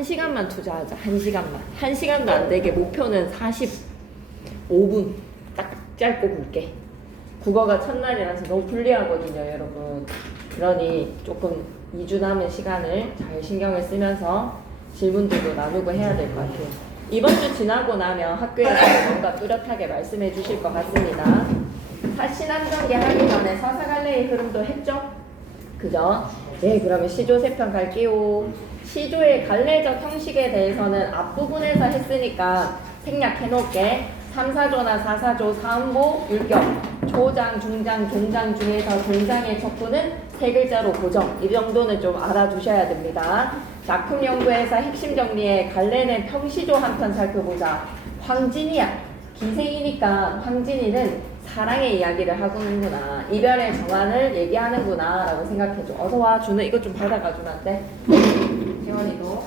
1시간만 투자하자. 1시간만. 1시간도 안 되게 목표는 45분. 딱 짧고 굵게. 국어가 첫날이라서 너무 불리하거든요, 여러분. 그러니 조금 2주 남은 시간을 잘 신경을 쓰면서 질문들도 나누고 해야 될 것 같아요. 이번 주 지나고 나면 학교에서 뭔가 뚜렷하게 말씀해 주실 것 같습니다. 신안전개 하기 전에 서사갈래의 흐름도 했죠? 그죠? 네, 그러면 시조 세편 갈게요. 시조의 갈래적 형식에 대해서는 앞부분에서 했으니까 생략해 놓을게. 3, 4조나 4, 4조, 사음보, 율격, 초장, 중장, 종장 중에서 종장의 척부는 세 글자로 고정. 이 정도는 좀 알아두셔야 됩니다. 작품 연구에서 핵심 정리에 갈래는 평시조 한 편 살펴보자. 황진이야. 기생이니까 황진이는 사랑의 이야기를 하고는구나. 이별의 정안을 얘기하는구나 라고 생각해줘. 어서와. 준우 이것 좀 받아가주면 안 돼? 지원이도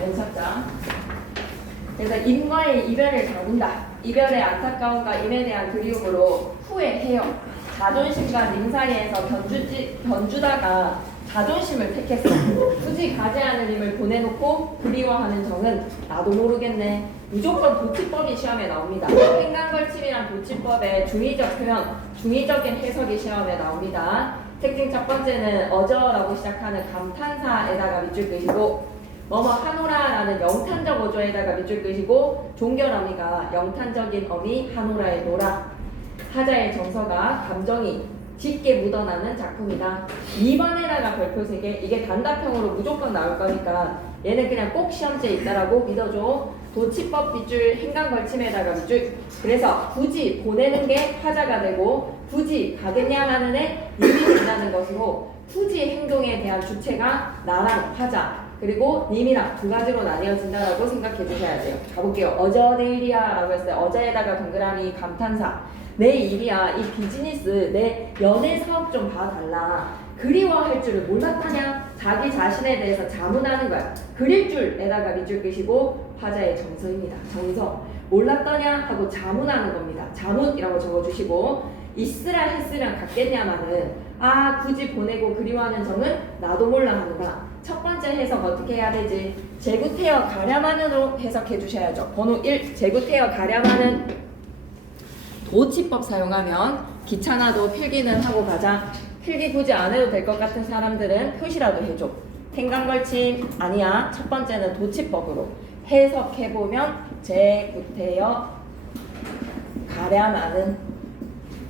왼손장. 그래서 임과의 이별을 다룬다. 이별의 안타까움과 임에 대한 그리움으로 후회해요. 자존심과 님 사이에서 견주다가 자존심을 택했어. 굳이 가지 않은 님을 보내놓고 그리워하는 정은 나도 모르겠네. 무조건 도치법이 시험에 나옵니다. 행간걸침이란 도치법의 중의적 표현, 중의적인 해석이 시험에 나옵니다. 특징 첫 번째는 어저라고 시작하는 감탄사에다가 밑줄 끄시고 뭐뭐 하노라라는 영탄적 어조에다가 밑줄 끄시고 종결어미가 영탄적인 어미 하노라의 노라. 하자의 정서가 감정이 짙게 묻어나는 작품이다. 2번에다가 별표 3개. 이게 단답형으로 무조건 나올 거니까 얘는 그냥 꼭 시험지에 있다라고 믿어줘. 도치법 밑줄, 행간걸침에다가 밑줄. 그래서 굳이 보내는 게 화자가 되고 굳이 가겠냐라는 애 님이 된다는 것으로 굳이 행동에 대한 주체가 나랑 화자 그리고 님이랑 두 가지로 나뉘어진다라고 생각해 주셔야 돼요. 가볼게요. 어저 내일이야 라고 했어요. 어제에다가 동그라미 감탄사. 내 일이야. 이 비즈니스 내 연애 사업 좀 봐달라. 그리워할 줄을 몰랐다냐? 자기 자신에 대해서 자문하는 거야. 그릴 줄에다가 밑줄 끄시고 화자의 정서입니다. 정서. 몰랐더냐 하고 자문하는 겁니다. 자문이라고 적어주시고 있으라 했으면 같겠냐마는 아 굳이 보내고 그리워하는 정은 나도 몰라 하는가. 첫 번째 해석 어떻게 해야 되지? 재구태여 가랴마는으로 해석해 주셔야죠. 번호 1 재구태여 가랴마는 도치법 사용하면 귀찮아도 필기는 하고 가자. 필기 굳이 안 해도 될 것 같은 사람들은 표시라도 해줘. 행간걸침 아니야. 첫 번째는 도치법으로 해석해보면 재구태여 가랴마는.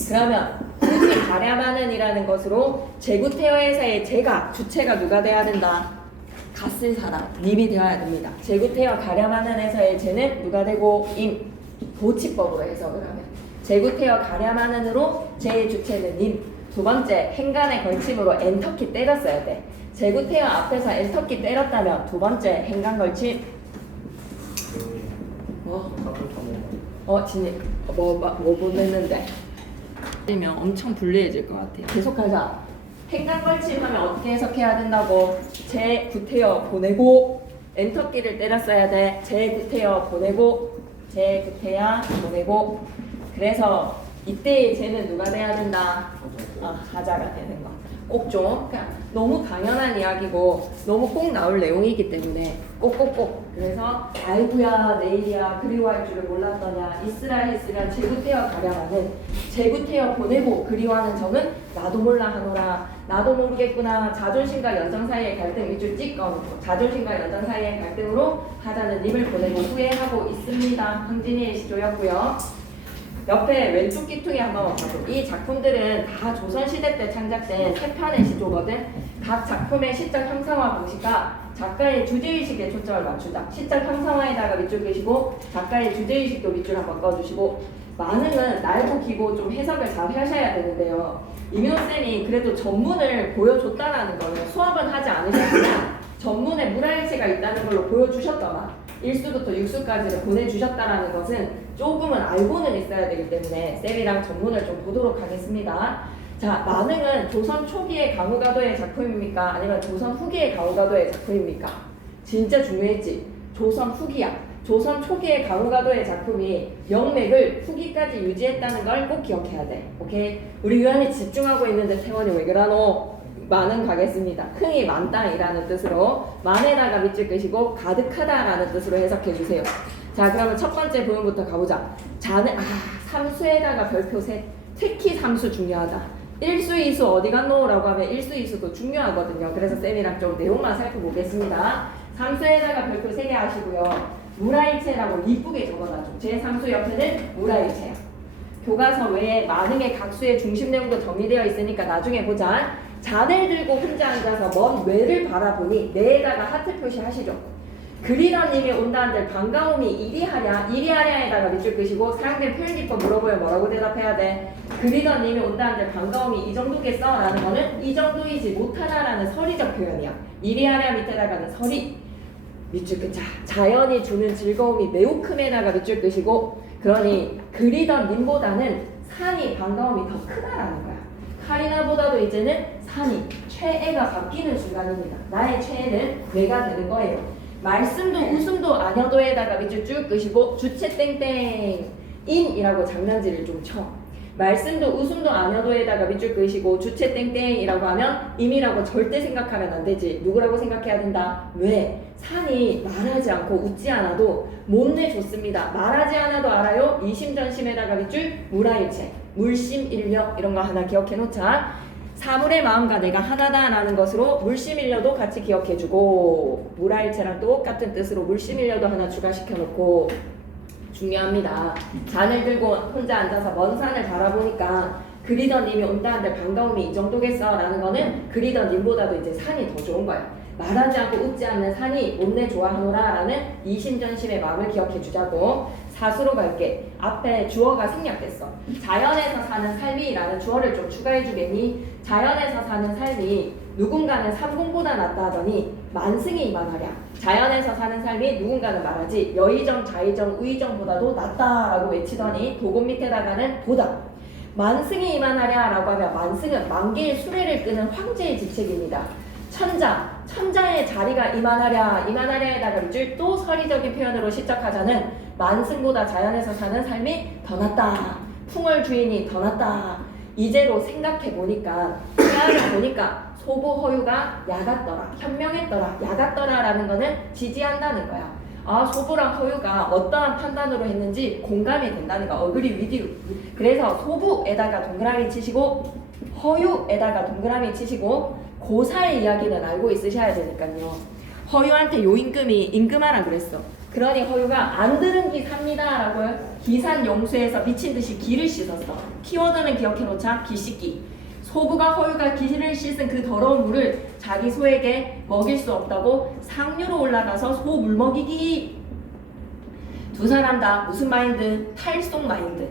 그러면 굳이 가랴마는 이라는 것으로 재구태여에서의 제가 주체가 누가 돼야 된다? 갔을 사람 님이 되어야 됩니다. 재구태여 가랴마는에서의 제는 누가 되고 임. 도치법으로 해석을 하면 재구태여 가랴마는으로 제의 주체는 님. 두 번째 행간의 걸침으로 엔터키 때렸어야 돼. 재구태여 앞에서 엔터키 때렸다면 두 번째 행간 걸침 진이 뭐 보냈는데 그러면 엄청 불리해질 것 같아요. 계속하자. 행간 걸침 하면 어떻게 해석해야 된다고? 재구태여 보내고 엔터키를 때렸어야 돼. 재구태여 보내고 재구태여 보내고. 그래서 이때의 쟤는 누가 돼야 된다? 하자가 되는 거. 꼭 좀 그냥 너무 당연한 이야기고 너무 꼭 나올 내용이기 때문에 꼭꼭꼭. 그래서 아이고야 내일이야 그리워할 줄을 몰랐더냐. 있으라 했으면 재구태여 가랴마는 재구태여 보내고 그리워하는 정은 나도 몰라 하노라. 나도 모르겠구나. 자존심과 연정 사이의 갈등 밑줄 찍어. 자존심과 연정 사이의 갈등으로 하자는 님을 보내고 후회하고 있습니다. 황진이의 시조였고요. 옆에 왼쪽 기퉁이 한번 봐줘. 이 작품들은 다 조선시대 때 창작된 세 편의 시조거든. 각 작품의 시적 형상화 방식과 작가의 주제의식에 초점을 맞춘다. 시적 형상화에다가 밑줄 그시고 작가의 주제의식도 밑줄 한번 꺼주시고 만능은 날고 기고 좀 해석을 잘 하셔야 되는데요. 이민호쌤이 그래도 전문을 보여줬다라는 거예요. 수업은 하지 않으셨지만 전문에 물알체가 있다는 걸로 보여주셨더만 1수부터 6수까지를 보내주셨다라는 것은 조금은 알고는 있어야 되기 때문에 쌤이랑 전문을 좀 보도록 하겠습니다. 자, 만능은 조선 초기의 강우가도의 작품입니까? 아니면 조선 후기의 강우가도의 작품입니까? 진짜 중요했지. 조선 후기야. 조선 초기의 강우가도의 작품이 영맥을 후기까지 유지했다는 걸 꼭 기억해야 돼. 오케이? 우리 유한이 집중하고 있는데 태원이 왜 그러노? 많은 가겠습니다. 흥이 많다이라는 뜻으로 만에다가 밑줄 끄시고 가득하다라는 뜻으로 해석해 주세요. 자, 그러면 첫 번째 부분부터 가보자. 자는 삼수에다가 별표 셋. 특히 삼수 중요하다. 일수, 이수 어디 갔노? 라고 하면 일수, 이수도 중요하거든요. 그래서 쌤이랑 좀 내용만 살펴보겠습니다. 삼수에다가 별표 3개 하시고요. 무라일체라고 이쁘게 적어놔줘. 제 삼수 옆에는 무라일체야. 교과서 외에 만응의 각수의 중심 내용도 정리되어 있으니까 나중에 보자. 잔을 들고 혼자 앉아서 먼 외를 바라보니 내에다가 하트 표시 하시죠. 그리던 님이 온다는데 반가움이 이리하랴에다가 밑줄 끄시고 사용된 표현기법 물어보면 뭐라고 대답해야 돼? 그리던 님이 온다는데 반가움이 이 정도겠어? 라는 거는 이 정도이지 못하다라는 서리적 표현이야. 이리하랴 밑에다가는 서리 밑줄 끄자. 자연이 주는 즐거움이 매우 큼에다가 밑줄 끄시고 그러니 그리던 님보다는 산이 반가움이 더 크다라는 거야. 카리나보다도 이제는 산이 최애가 바뀌는 순간입니다. 나의 최애는 내가 되는 거예요. 말씀도 웃음도 아녀도에다가 밑줄 쭉 끄시고 주체 땡땡 인이라고 장난질을 좀 쳐. 말씀도 웃음도 아녀도에다가 밑줄 끄시고 주체 땡땡이라고 하면 임이라고 절대 생각하면 안 되지. 누구라고 생각해야 된다? 왜? 산이 말하지 않고 웃지 않아도 못내 좋습니다. 말하지 않아도 알아요. 이심전심에다가 밑줄 무라일체 물심일력 이런 거 하나 기억해 놓자. 사물의 마음과 내가 하나다라는 것으로 물심일려도 같이 기억해주고 무라일체랑 똑같은 뜻으로 물심일려도 하나 추가시켜놓고 중요합니다. 잔을 들고 혼자 앉아서 먼 산을 바라보니까 그리던 님이 온다는데 반가움이 이 정도겠어 라는 거는 그리던 님보다도 이제 산이 더 좋은 거야. 말하지 않고 웃지 않는 산이 못내 좋아하노라 라는 이심전심의 마음을 기억해 주자고. 사수로 갈게. 앞에 주어가 생략됐어. 자연에서 사는 삶이라는 주어를 좀 추가해 주겠니? 자연에서 사는 삶이 누군가는 삼공보다 낫다 하더니 만승이 이만하랴. 자연에서 사는 삶이 누군가는 말하지 여의정, 자의정, 우의정보다도 낫다라고 외치더니 도금 밑에다가는 보다. 만승이 이만하랴 라고 하면 만승은 만개의 수레를 끄는 황제의 지책입니다. 천자의 자리가 이만하랴에다가 밑줄 또 서리적인 표현으로 시작하자는 만승보다 자연에서 사는 삶이 더 낫다. 풍월 주인이 더 낫다. 이제로 생각해보니까 태아를 보니까 소부 허유가 야같더라. 현명했더라. 야같더라라는 거는 지지한다는 거야. 소부랑 허유가 어떠한 판단으로 했는지 공감이 된다는 거. 어그리 위디우. 그래서 소부에다가 동그라미 치시고 허유에다가 동그라미 치시고 고사의 이야기는 알고 있으셔야 되니까요. 허유한테 요임금이 임금하라 그랬어. 그러니 허유가 안 들은 기 삽니다 라고 기산 용수에서 미친듯이 기를 씻었어. 키워드는 기억해놓자. 기 씻기. 소부가 허유가 기를 씻은 그 더러운 물을 자기 소에게 먹일 수 없다고 상류로 올라가서 소 물 먹이기. 두 사람 다 무슨 마인드? 탈속 마인드.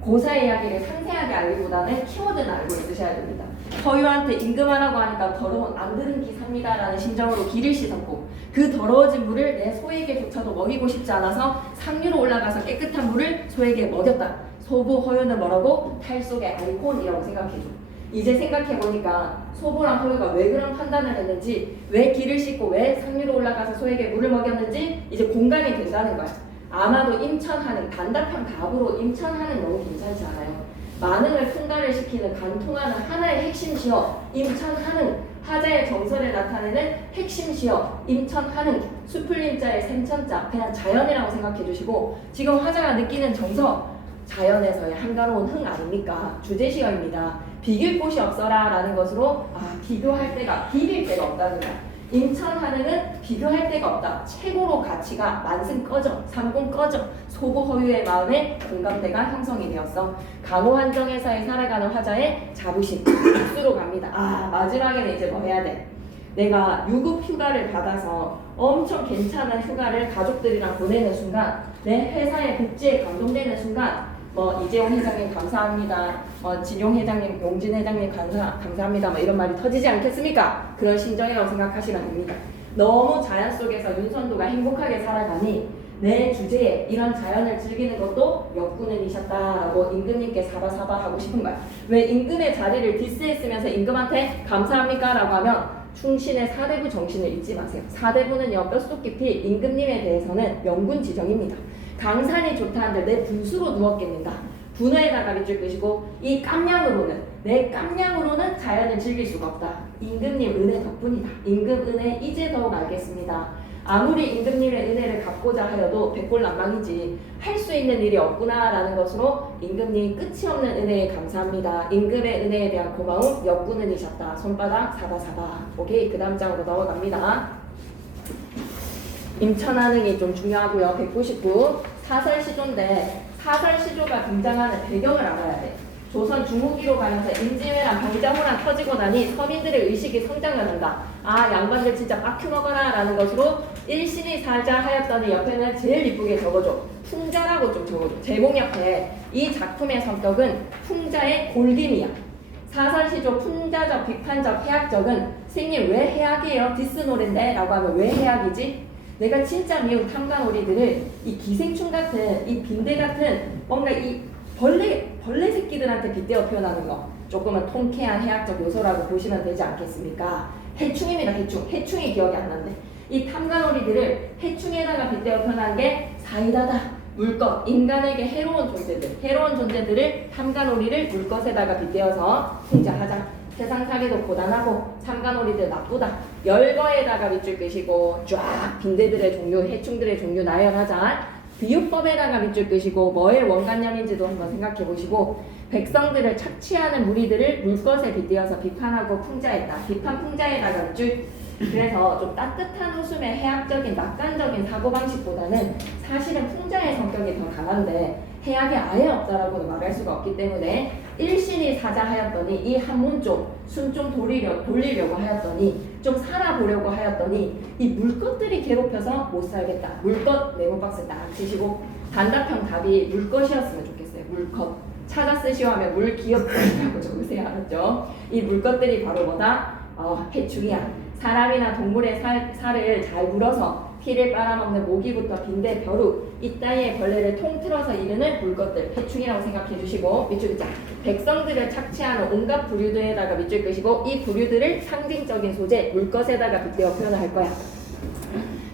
고사의 이야기를 상세하게 알기보다는 키워드는 알고 있으셔야 됩니다. 허유한테 임금하라고 하니까 더러운 안 들은 기 삽니다 라는 심정으로 기를 씻었고 그 더러워진 물을 내 소에게조차도 먹이고 싶지 않아서 상류로 올라가서 깨끗한 물을 소에게 먹였다. 소부 허유는 뭐라고? 탈속의 아이콘이라고 생각해줘. 이제 생각해보니까 소부랑 허유가 왜 그런 판단을 했는지 왜 기를 씻고 왜 상류로 올라가서 소에게 물을 먹였는지 이제 공감이 된다는 거야. 아마도 임천하는 단답형 답으로 임천하는 너무 괜찮지 않아요? 만응을 통달을 시키는 간통하는 하나의 핵심 시어 임천하는 하자의 정설을 나타내는 핵심 시어 임천하는 수풀림자의 생천자 그냥 자연이라고 생각해 주시고 지금 화자가 느끼는 정서 자연에서의 한가로운 흥 아닙니까? 주제시어입니다. 비길 곳이 없어라 라는 것으로 비교할 때가 비빌 데가 없다는 거야. 임천하는은 비교할 데가 없다. 최고로 가치가 만승 꺼져, 삼공 꺼져, 소부 허유의 마음에 공감대가 형성이 되었어. 강호한정에서의 살아가는 화자의 자부심, 복수로 갑니다. 마지막에는 이제 뭐 해야 돼? 내가 유급 휴가를 받아서 엄청 괜찮은 휴가를 가족들이랑 보내는 순간 내 회사의 복지에 감동되는 순간 이재용 회장님 감사합니다. 진용 회장님, 용진 회장님 감사합니다. 이런 말이 터지지 않겠습니까? 그런 심정이라고 생각하시면 됩니다. 너무 자연 속에서 윤선도가 행복하게 살아가니 내 주제에 이런 자연을 즐기는 것도 역군은이셨다라고 임금님께 사바사바 하고 싶은 거야. 왜 임금의 자리를 디스했으면서 임금한테 감사합니까? 라고 하면 충신의 사대부 정신을 잊지 마세요. 사대부는요 뼛속 깊이 임금님에 대해서는 명군 지정입니다. 강산이 좋다는데 내 분수로 누웠겠는가? 분해에다가 밑줄 끄시고 이 깜냥으로는 내 깜냥으로는 자연을 즐길 수가 없다. 임금님 은혜 덕분이다. 임금 은혜 이제 더욱 알겠습니다. 아무리 임금님의 은혜를 갚고자 하여도 백골난방이지 할 수 있는 일이 없구나라는 것으로 임금님 끝이 없는 은혜에 감사합니다. 임금의 은혜에 대한 고마움 역군은이셨다. 손바닥 사바사바. 오케이, 그 다음 장으로 넘어갑니다. 임천한응이 좀 중요하고요. 199 사설시조인데 사설시조가 등장하는 배경을 알아야 돼. 조선 중후기로 가면서 임진왜란 병자호란 터지고 나니 서민들의 의식이 성장을 한다. 아, 양반들 진짜 빡큐 먹어라 라는 것으로 일신이 사자 하였더니 옆에는 제일 이쁘게 적어줘. 풍자라고 좀 적어줘. 제목 옆에 이 작품의 성격은 풍자의 골김이야. 사설시조 풍자적, 비판적, 해학적은 선생님 왜 해학이에요? 디스 노래인데? 라고 하면 왜 해학이지? 내가 진짜 미운 탐관오리들을 이 기생충 같은 이 빈대 같은 뭔가 이 벌레 새끼들한테 빗대어 표현하는 거 조금은 통쾌한 해학적 요소라고 보시면 되지 않겠습니까? 해충입니다. 해충이 기억이 안 나는데 이 탐관오리들을 해충에다가 빗대어 표현한 게 사이다다. 물것, 인간에게 해로운 존재들을 탐관오리를 물것에다가 빗대어서 풍자하자. 세상 살기도 고단하고 탐관오리들 나쁘다. 열거에다가 밑줄 끄시고 쫙 빈대들의 종류, 해충들의 종류 나열하자. 비유법에다가 밑줄 끄시고 뭐의 원관념인지도 한번 생각해 보시고 백성들을 착취하는 무리들을 물것에 빗대어서 비판하고 풍자했다. 비판 풍자에다가 밑줄. 그래서 좀 따뜻한 웃음의 해학적인 낙관적인 사고방식보다는 사실은 풍자의 성격이 더 강한데 해학이 아예 없다라고는 말할 수가 없기 때문에 일신이 사자하였더니 이 한문 쪽 숨 좀 돌리려고 하였더니 좀 살아보려고 하였더니 이 물것들이 괴롭혀서 못 살겠다. 물것 네모박스 딱 치시고 단답형 답이 물것이었으면 좋겠어요. 물것 찾아 쓰시오 하면 물기업이라고 적으세요. 알았죠? 이 물것들이 바로 뭐다? 해충이야. 사람이나 동물의 살을 잘 물어서 피를 빨아먹는 모기부터 빈대, 벼룩 이따위의 벌레를 통틀어서 이르는 물것들 해충이라고 생각해 주시고 밑줄 자 백성들을 착취하는 온갖 부류들에다가 밑줄 끄시고 이 부류들을 상징적인 소재 물것에다가 빗대어 표현을 할 거야.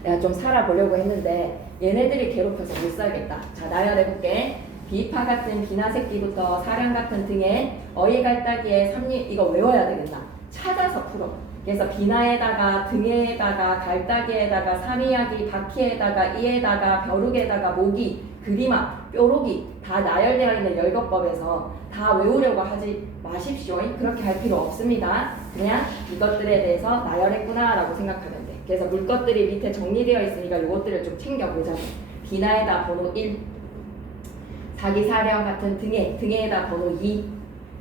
내가 좀 살아보려고 했는데 얘네들이 괴롭혀서 못 살겠다. 자, 나열해볼게. 비파 같은 비나 새끼부터 사람 같은 등에 어이갈따기에 삼립 이거 외워야 되겠다. 찾아서 풀어. 그래서 비나에다가 등에다가 갈따기에다가 삼이야기 바퀴에다가 이에다가 벼룩에다가 모기 그리마 뾰록이 다 나열되어 있는 열거법에서 다 외우려고 하지 마십시오. 그렇게 할 필요 없습니다. 그냥 이것들에 대해서 나열했구나 라고 생각하면 돼. 그래서 물것들이 밑에 정리되어 있으니까 이것들을 좀 챙겨보자고. 비나에다 번호 1 사기사령 같은 등에다 번호 2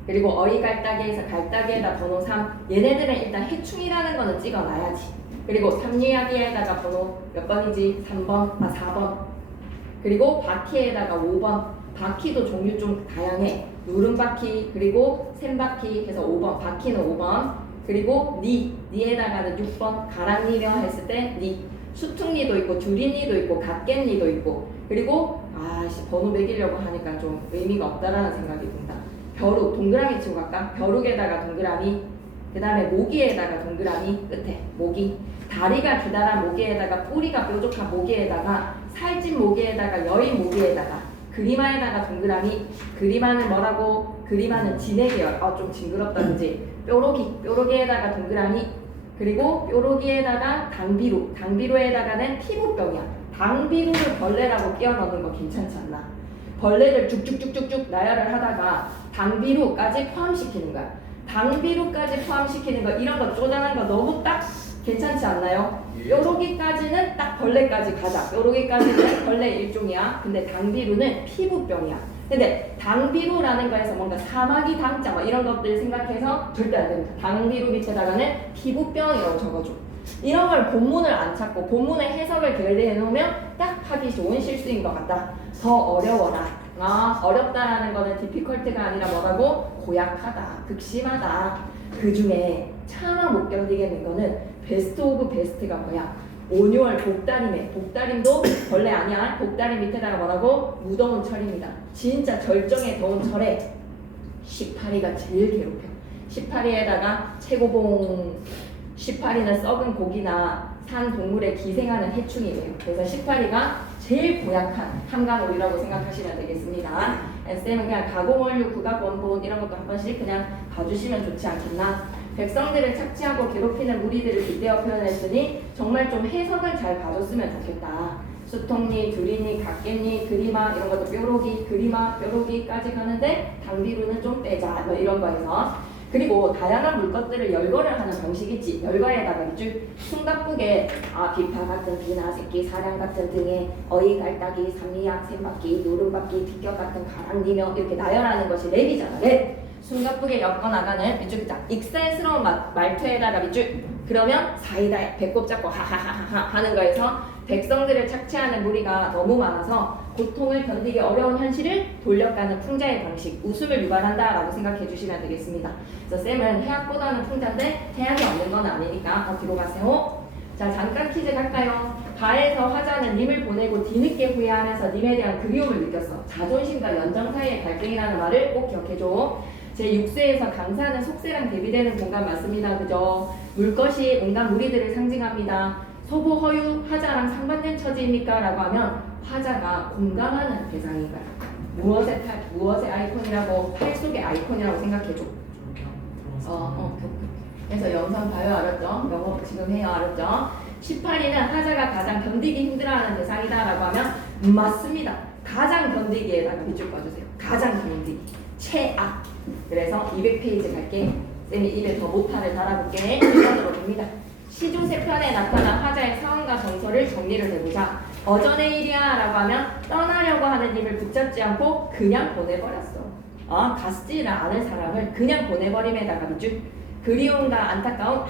그리고 어이갈따기에서 갈따기에다 번호 3 얘네들은 일단 해충이라는 거는 찍어놔야지. 그리고 삼리야기에다가 번호 몇 번이지? 3번, 4번 그리고 바퀴에다가 5번 바퀴도 종류 좀 다양해. 누름바퀴 그리고 샘바퀴 해서 5번 바퀴는 5번 그리고 니에다가는 6번 가랑니며 했을 때 니 수퉁니도 있고 두린니도 있고 갓깻니도 있고 그리고 번호 매기려고 하니까 좀 의미가 없다라는 생각이 든다. 벼룩 동그라미 치고 갈까? 벼룩에다가 동그라미 그 다음에 모기에다가 동그라미 끝에 모기 다리가 기다란 모기에다가 뿌리가 뾰족한 모기에다가 살찐 모기에다가 여인 모기에다가 그리마에다가 동그라미 그리마는 뭐라고? 그리마는 진해 계열 좀 징그럽다 그지? 뾰로기에다가 동그라미 그리고 뾰로기에다가 당비루에다가는 피부병이야. 당비루를 벌레라고 끼워 넣는 거 괜찮지 않나? 벌레를 쭉쭉쭉쭉쭉 나열을 하다가 당비루까지 포함시키는 거야. 당비루까지 포함시키는 거 이런 거 쪼잔한 거 너무 딱 괜찮지 않나요? 뾰로기까지는 딱 벌레까지 가자. 뾰로기까지는 벌레 일종이야. 근데 당비루는 피부병이야. 근데 당비루라는 거에서 뭔가 사마귀 당자 뭐 이런 것들 생각해서 절대 안 됩니다. 당비루 밑에다가는 피부병이라고 적어줘. 이런 걸 본문을 안 찾고 본문의 해석을 결대해 놓으면 딱 하기 좋은 실수인 것 같다. 더 어려워라. 어렵다라는 거는 difficult가 아니라 뭐라고? 고약하다, 극심하다. 그 중에 차마 못 견디겠는 거는 베스트 오브 베스트가 뭐야? 온유월 복다림에 복다림도 벌레 아니야. 복다림 밑에다가 뭐라고? 무더운 철입니다. 진짜 절정의 더운 철에 18위가 제일 괴롭혀. 18위에다가 최고봉 18위는 썩은 고기나 산 동물에 기생하는 해충이에요. 그래서 18위가 제일 고약한 탐관오리라고 생각하시면 되겠습니다. 쌤은 그냥 가공원류, 국악원본 이런 것도 한 번씩 그냥 봐주시면 좋지 않겠나. 백성들을 착취하고 괴롭히는 무리들을 빗대어 표현했으니 정말 좀 해석을 잘 봐줬으면 좋겠다. 수통리, 두리니, 각개니, 그리마 이런 것도 뾰로기, 그리마, 뾰로기까지 가는데 당비루는 좀 빼자 뭐 이런 거에서. 그리고 다양한 물것들을 열거를 하는 방식이 있지. 열거에다가 밑줄 숨가쁘게 비파 같은 비나 새끼, 사량 같은 등에 어이, 갈따기, 삼리약, 샘바퀴, 노름바퀴, 뒷격 같은 가랑니며 이렇게 나열하는 것이 랩이잖아. 랩. 숨가쁘게 엮어나가는 밑줄 자 익살스러운 말투에다가 밑줄. 그러면 사이다에 배꼽 잡고 하하하하 하는 거에서 백성들을 착취하는 무리가 너무 많아서 고통을 견디기 어려운 현실을 돌려가는 풍자의 방식, 웃음을 유발한다라고 생각해 주시면 되겠습니다. 그래서 쌤은 해악보다는 풍자인데 해악이 없는 건 아니니까 뒤로 가세요. 자, 잠깐 퀴즈 갈까요? 가에서 화자는 님을 보내고 뒤늦게 후회하면서 님에 대한 그리움을 느꼈어. 자존심과 연정 사이의 갈등이라는 말을 꼭 기억해줘. 제6세에서 강사는 속세랑 대비되는 공간 맞습니다. 그죠? 물것이 온갖 무리들을 상징합니다. 소보 허유 화자랑 상반된 처지입니까? 라고 하면 화자가 공감하는 대상인가요? 무엇의 아이콘이라고, 팔 속의 아이콘이라고 생각해줘. 그래서 영상 봐요. 알았죠? 영어 지금 해요. 알았죠? 18위는 화자가 가장 견디기 힘들어하는 대상이다 라고 하면 맞습니다. 가장 견디기에다가 밑줄 꺼주세요. 가장 견디기. 최악. 그래서 200페이지 갈게. 쌤이 입에 더 못하를 달아볼게. 1번으로 봅니다. 시조 세편에 나타난 화자의 상황과 정서를 정리를 해보자. 어전의 일이야 라고 하면 떠나려고 하는 님을 붙잡지 않고 그냥 보내버렸어. 가스지를 않을 사람을 그냥 보내버림에다가 밑줄. 그리움과 안타까움.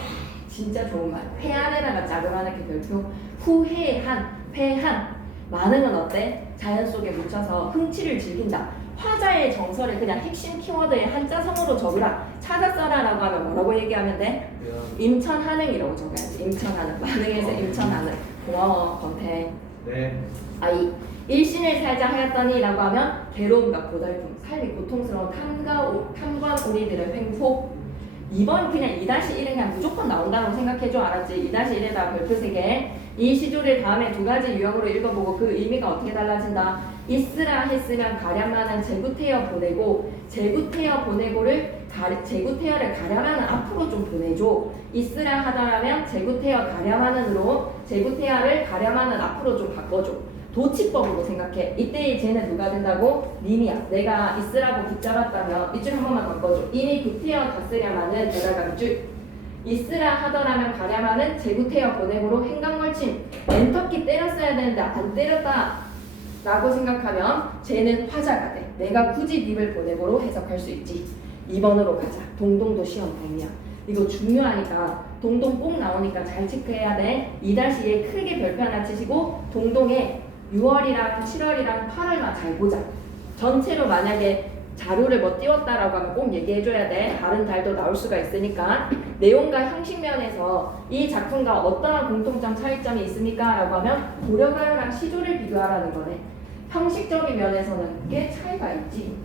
진짜 좋은 말. 회한에다가 자그마하게 별표. 후회한, 패한. 많으면 어때? 자연 속에 묻혀서 흥취를 즐긴다. 화자의 정서를 그냥 핵심 키워드의 한자성어로 적으라. 찾아 써라라고 하면 뭐라고 얘기하면 돼? 임천한응이라고 적어야지. 임천한응. 만응에서 임천한응. 고마워 권태. 네. 아이. 일신을 살자 하였더니 라고 하면 괴로움과 고달픔, 삶이 고통스러운 탐관 우리들의 횡포. 2번 그냥 2-1은 그냥 무조건 나온다고 생각해줘. 알았지? 2-1에다 별표 3개. 이 시조를 다음에 두 가지 유형으로 읽어보고 그 의미가 어떻게 달라진다. 있으라 했으면 가랴마는 제구태여 보내고, 제구태여 보내고를 제구태여를 가랴마는 앞으로 좀 보내줘. 있으라 하더라면 제구태여 가랴마는으로 제구태여를 가랴마는 앞으로 좀 바꿔줘. 도치법으로 생각해. 이때의 쟤는 누가 된다고? 님이야. 내가 있으라고 붙잡았다면 밑줄 한 번만 바꿔줘. 이미 구태여 갔으랴마는 내가 밑줄. 있으라 하더라면 가랴마는 제구태여 보내고로 행강멀침. 엔터키 때렸어야 되는데 안 때렸다 라고 생각하면 쟤는 화자가 돼. 내가 굳이 님을 보내고로 해석할 수 있지. 2번으로 가자. 동동도 시험 범위야. 이거 중요하니까 동동 꼭 나오니까 잘 체크해야 돼. 2-2에 크게 별표 하나 치시고 동동에 6월이랑 7월이랑 8월만 잘 보자. 전체로 만약에 자료를 뭐 띄웠다라고 하면 꼭 얘기해줘야 돼. 다른 달도 나올 수가 있으니까. 내용과 형식 면에서 이 작품과 어떠한 공통점 차이점이 있습니까? 라고 하면 고려가요랑 시조를 비교하라는 거네. 형식적인 면에서는 꽤 차이가 있지.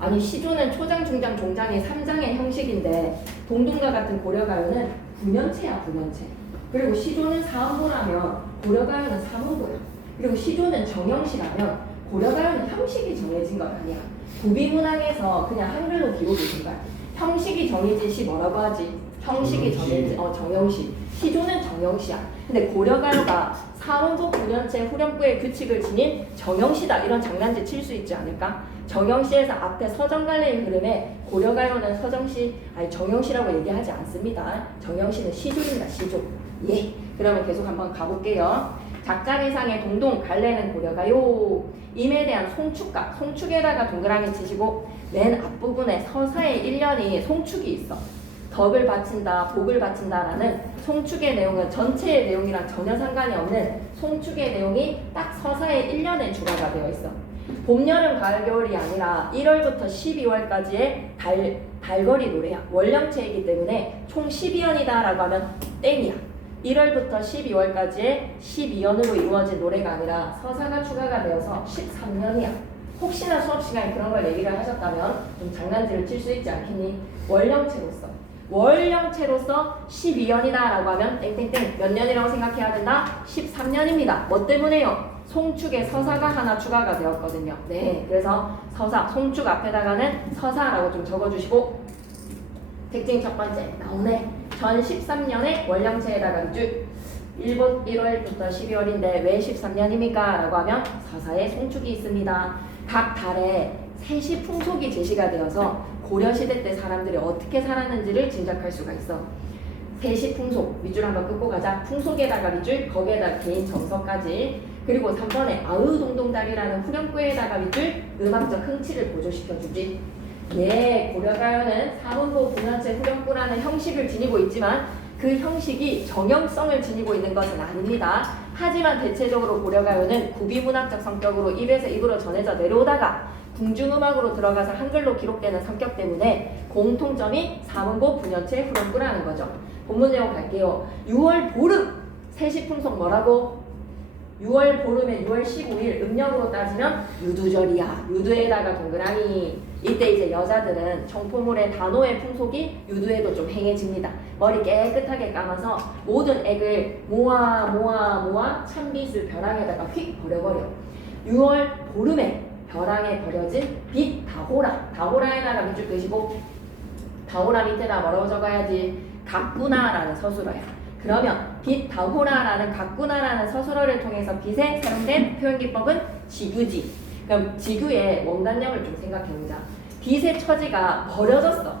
아니 시조는 초장, 중장, 종장의 3장의 형식인데 동동과 같은 고려가요는 9년체야 9년체. 그리고 시조는 사음보라면 고려가요는 삼음보야. 그리고 시조는 정형시라면 고려가요는 형식이 정해진 건 아니야. 구비문항에서 그냥 한글로 기록이 된 거야. 형식이 정해진 시 뭐라고 하지? 형식이 정해진 정형시. 시조는 정형시야. 근데 고려가요가 사음보 9년체 후렴구의 규칙을 지닌 정형시다. 이런 장난질 칠 수 있지 않을까? 정형시에서 앞에 서정갈래의 흐름에 고려가요는 정형시라고 얘기하지 않습니다. 정형시는 시조입니다. 시조. 예. 그러면 계속 한번 가볼게요. 작가미상의 동동, 갈래는 고려가요. 임에 대한 송축각, 송축에다가 동그라미 치시고 맨 앞부분에 서사의 1년이 송축이 있어. 덕을 바친다, 복을 바친다라는 송축의 내용은 전체의 내용이랑 전혀 상관이 없는 송축의 내용이 딱 서사의 1년에 주가가 되어 있어. 봄, 여름, 가을, 겨울이 아니라 1월부터 12월까지의 달거리 노래야. 원령체이기 때문에 총 12연이다 라고 하면 땡이야. 1월부터 12월까지의 12연으로 이루어진 노래가 아니라 서사가 추가가 되어서 13년이야. 혹시나 수업 시간에 그런 걸 얘기를 하셨다면 좀 장난질을 칠 수 있지 않겠니? 월령체로서 12년이다 라고 하면 땡땡땡 몇 년이라고 생각해야 된다? 13년입니다. 뭐 때문에요? 송축에 서사가 하나 추가가 되었거든요. 네, 그래서 서사, 송축 앞에다가는 서사라고 좀 적어주시고 특징 첫 번째 나오네. 전 13년의 월령체에다가 밑줄 1월부터 12월인데 왜 13년입니까? 라고 하면 서사에 송축이 있습니다. 각 달에 세시 풍속이 제시가 되어서 고려시대 때 사람들이 어떻게 살았는지를 짐작할 수가 있어. 세시 풍속, 밑줄 한번 긋고 가자. 풍속에다가 밑줄, 거기에다가 개인 정서까지. 그리고 3번에 아우동동달이라는 후렴구에다가 밑줄, 음악적 흥치를 보조시켜주지. 예, 고려가요는 사문보 분연체 후렴구라는 형식을 지니고 있지만 그 형식이 정형성을 지니고 있는 것은 아닙니다. 하지만 대체적으로 고려가요는 구비문학적 성격으로 입에서 입으로 전해져 내려오다가 궁중음악으로 들어가서 한글로 기록되는 성격 때문에 공통점이 사문보 분연체 후렴구라는 거죠. 본문 내용 갈게요. 6월 보름 세시풍속 뭐라고? 6월 보름에 6월 15일 음력으로 따지면 유두절이야. 유두에다가 동그라미. 이때 이제 여자들은 청포물의 단오의 풍속이 유두에도 좀 행해집니다. 머리 깨끗하게 감아서 모든 액을 모아 찬빛을 벼랑에다가 휙 버려버려. 6월 보름에 벼랑에 버려진 빛 다호라. 다호라에다가 밑줄 끄시고 다호라 밑에다 뭐라고 적어야지? 가꾸나라는 서술어야. 그러면 빛 다호라라는 가꾸나라는 서술어를 통해서 빛에 사용된 표현기법은 지규지. 그럼 지규의 원단력을 좀 생각해보자. 빛의 처지가 버려졌어.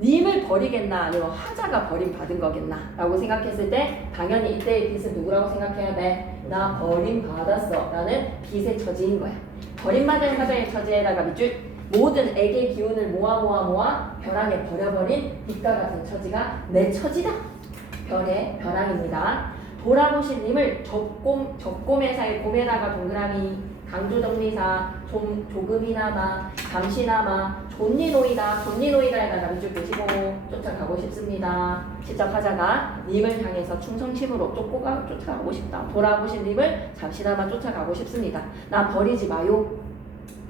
님을 버리겠나 아니면 화자가 버림받은 거겠나 라고 생각했을 때 당연히 이때의 빛은 누구라고 생각해야 돼? 나 버림받았어 라는 빛의 처지인 거야. 버림받은 화자의 처지에다가 밑줄 모든 액의 기운을 모아 벼랑에 버려버린 빛과 같은 처지가 내 처지다. 별의 벼랑입니다. 돌아보신 님을 적곰의 곰에다가 동그라미 강조정리사 조금이나마 잠시나마 존니노이다에다가 밑줄 끄시고 쫓아가고 싶습니다. 직접 하자가 님을 향해서 충성심으로 쫓아가고 싶다. 돌아보신 님을 잠시나마 쫓아가고 싶습니다. 나 버리지 마요.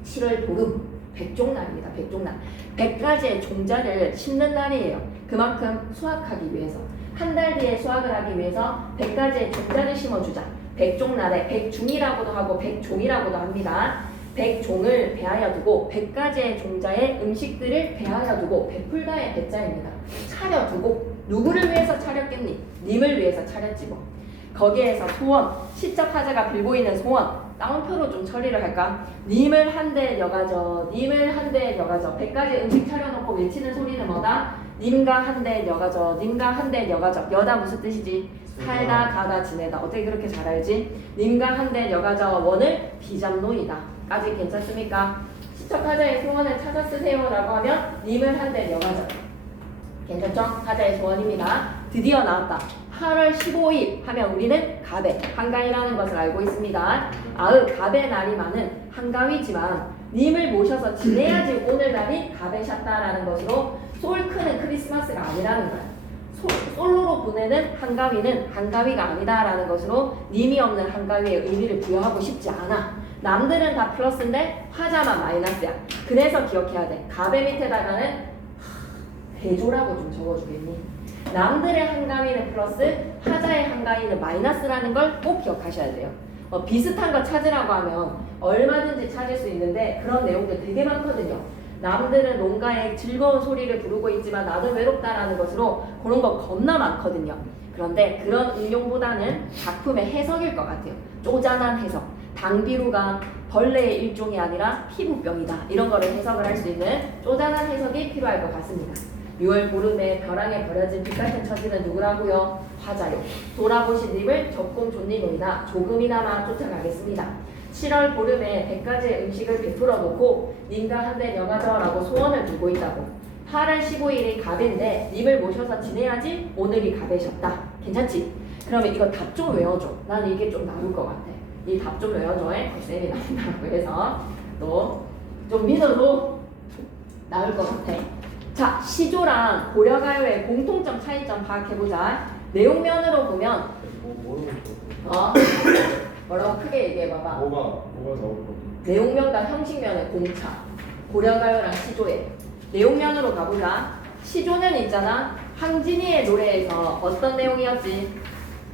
7월 보름 백종날입니다. 백종날 100가지의 종자를 심는 날이에요. 그만큼 수확하기 위해서 한 달 뒤에 수확을 하기 위해서 100가지의 종자를 심어주자. 백종날에 백중이라고도 하고 백종이라고도 합니다. 백종을 배하여 두고 100가지의 종자의 음식들을 배하여 두고 베풀다의 배자입니다. 차려두고 누구를 위해서 차렸겠니? 님을 위해서 차렸지 뭐. 거기에서 소원, 시적 하자가 빌고 있는 소원 따옴표로 좀 처리를 할까? 님을 한데 여가져, 님을 한데 여가져. 100가지 음식 차려놓고 외치는 소리는 뭐다? 님과 한데 여가져, 님과 한데 여가져. 여다 무슨 뜻이지? 살다 가다 지내다. 어떻게 그렇게 잘 알지? 님과 한데 여가져 원을 비잡노이다. 까지 괜찮습니까? 시적 하자의 소원을 찾아 쓰세요 라고 하면 님을 한데 여가져. 괜찮죠? 하자의 소원입니다. 드디어 나왔다. 8월 15일 하면 우리는 가배, 한가위라는 것을 알고 있습니다. 가배 날이 많은 한가위지만 님을 모셔서 지내야지 오늘날이 가배셨다라는 것으로 솔 크는 크리스마스가 아니라는 거야. 솔로로 보내는 한가위는 한가위가 아니다라는 것으로 님이 없는 한가위의 의미를 부여하고 싶지 않아. 남들은 다 플러스인데 화자만 마이너스야. 그래서 기억해야 돼. 가배 밑에다가는 대조라고 좀 적어주겠니? 남들의 한가위는 플러스, 화자의 한가위는 마이너스라는 걸 꼭 기억하셔야 돼요. 비슷한 거 찾으라고 하면 얼마든지 찾을 수 있는데 그런 내용들 되게 많거든요. 남들은 농가에 즐거운 소리를 부르고 있지만 나는 외롭다라는 것으로 그런 거 겁나 많거든요. 그런데 그런 응용보다는 작품의 해석일 것 같아요. 쪼잔한 해석. 당비루가 벌레의 일종이 아니라 피부병이다. 이런 거를 해석을 할 수 있는 쪼잔한 해석이 필요할 것 같습니다. 6월 보름에 벼랑에 버려진 빛같은 처지는 누구라고요? 화자요. 돌아보신 님을 적금 존니노이나 조금이나마 쫓아가겠습니다. 7월 보름에 100가지의 음식을 베풀어 놓고 님과 한데 여가져라고 소원을 두고 있다고. 8월 15일이 가배인데 님을 모셔서 지내야지 오늘이 가배셨다. 괜찮지? 그러면 이거 답 좀 외워줘. 난 이게 좀 나올 것 같아. 이 답 좀 외워줘에 쌤이 나온다고 해서 또 좀 믿어도 나올 것 같아. 자, 시조랑 고려가요의 공통점 차이점 파악해보자. 내용면으로 보면 뭐라고 크게 얘기해봐봐. 뭐가 나올 거? 내용면과 형식면의 공차. 고려가요랑 시조의 내용면으로 가보자. 시조는 있잖아. 황진이의 노래에서 어떤 내용이었지?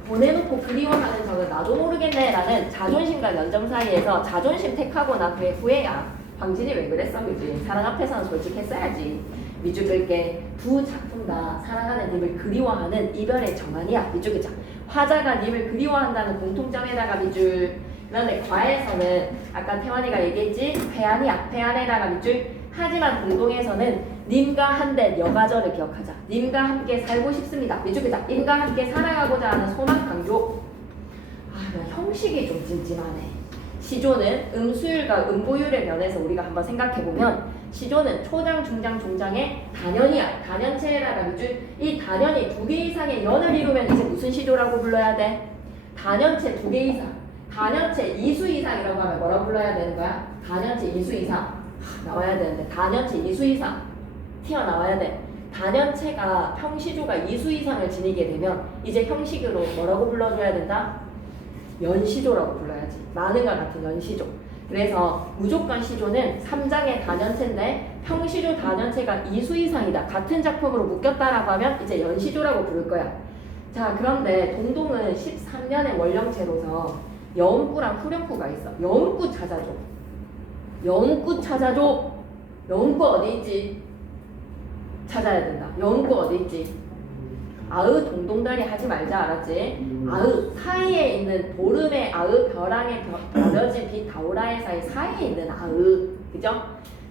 보내놓고 그리워하는 저는 나도 모르겠네 라는 자존심과 연정 사이에서 자존심 택하고 난 후에야 광진이 왜 그랬어 그지? 사랑 앞에서는 솔직했어야지. 밑줄 끌게. 두 작품 다 사랑하는 님을 그리워하는 이별의 정안이야. 밑줄 끄자. 화자가 님을 그리워한다는 공통점에다가 밑줄. 그런데 과에서는 아까 태환이가 얘기했지? 회안이야. 회안에다가 밑줄. 하지만 공동에서는 님과 한된 여가절을 기억하자. 님과 함께 살고 싶습니다. 밑줄 끄자. 님과 함께 살아가고자 하는 소망 강조. 형식이 좀 찜찜하네. 시조는 음수율과 음보율의 면에서 우리가 한번 생각해보면 시조는 초장, 중장, 종장의 단연이야. 단연체에다가 밑줄. 이 단연이 2개 이상의 연을 이루면 이제 무슨 시조라고 불러야 돼? 단연체 2개 이상. 단연체 2수 이상이라고 하면 뭐라고 불러야 되는 거야? 단연체 2수 이상. 나와야 되는데 단연체 2수 이상 튀어나와야 돼. 단연체가 평시조가 2수 이상을 지니게 되면 이제 형식으로 뭐라고 불러줘야 된다? 연시조라고 불러야지. 많은과 같은 연시조. 그래서 무조건 시조는 3장의 단연체인데 평시조 단연체가 2수 이상이다. 같은 작품으로 묶였다라고 하면 이제 연시조라고 부를 거야. 자, 그런데 동동은 13년의 원령체로서 여음구랑 후렴구가 있어. 여음구 찾아줘. 여음구 찾아줘. 여음구 어디 있지? 찾아야 된다. 여음구 어디 있지? 아으 동동다리 하지 말자. 알았지? 아으 사이에 있는 보름의 아으 벼랑에 버려진 빛 다오라의 사이에 있는 아으. 그죠?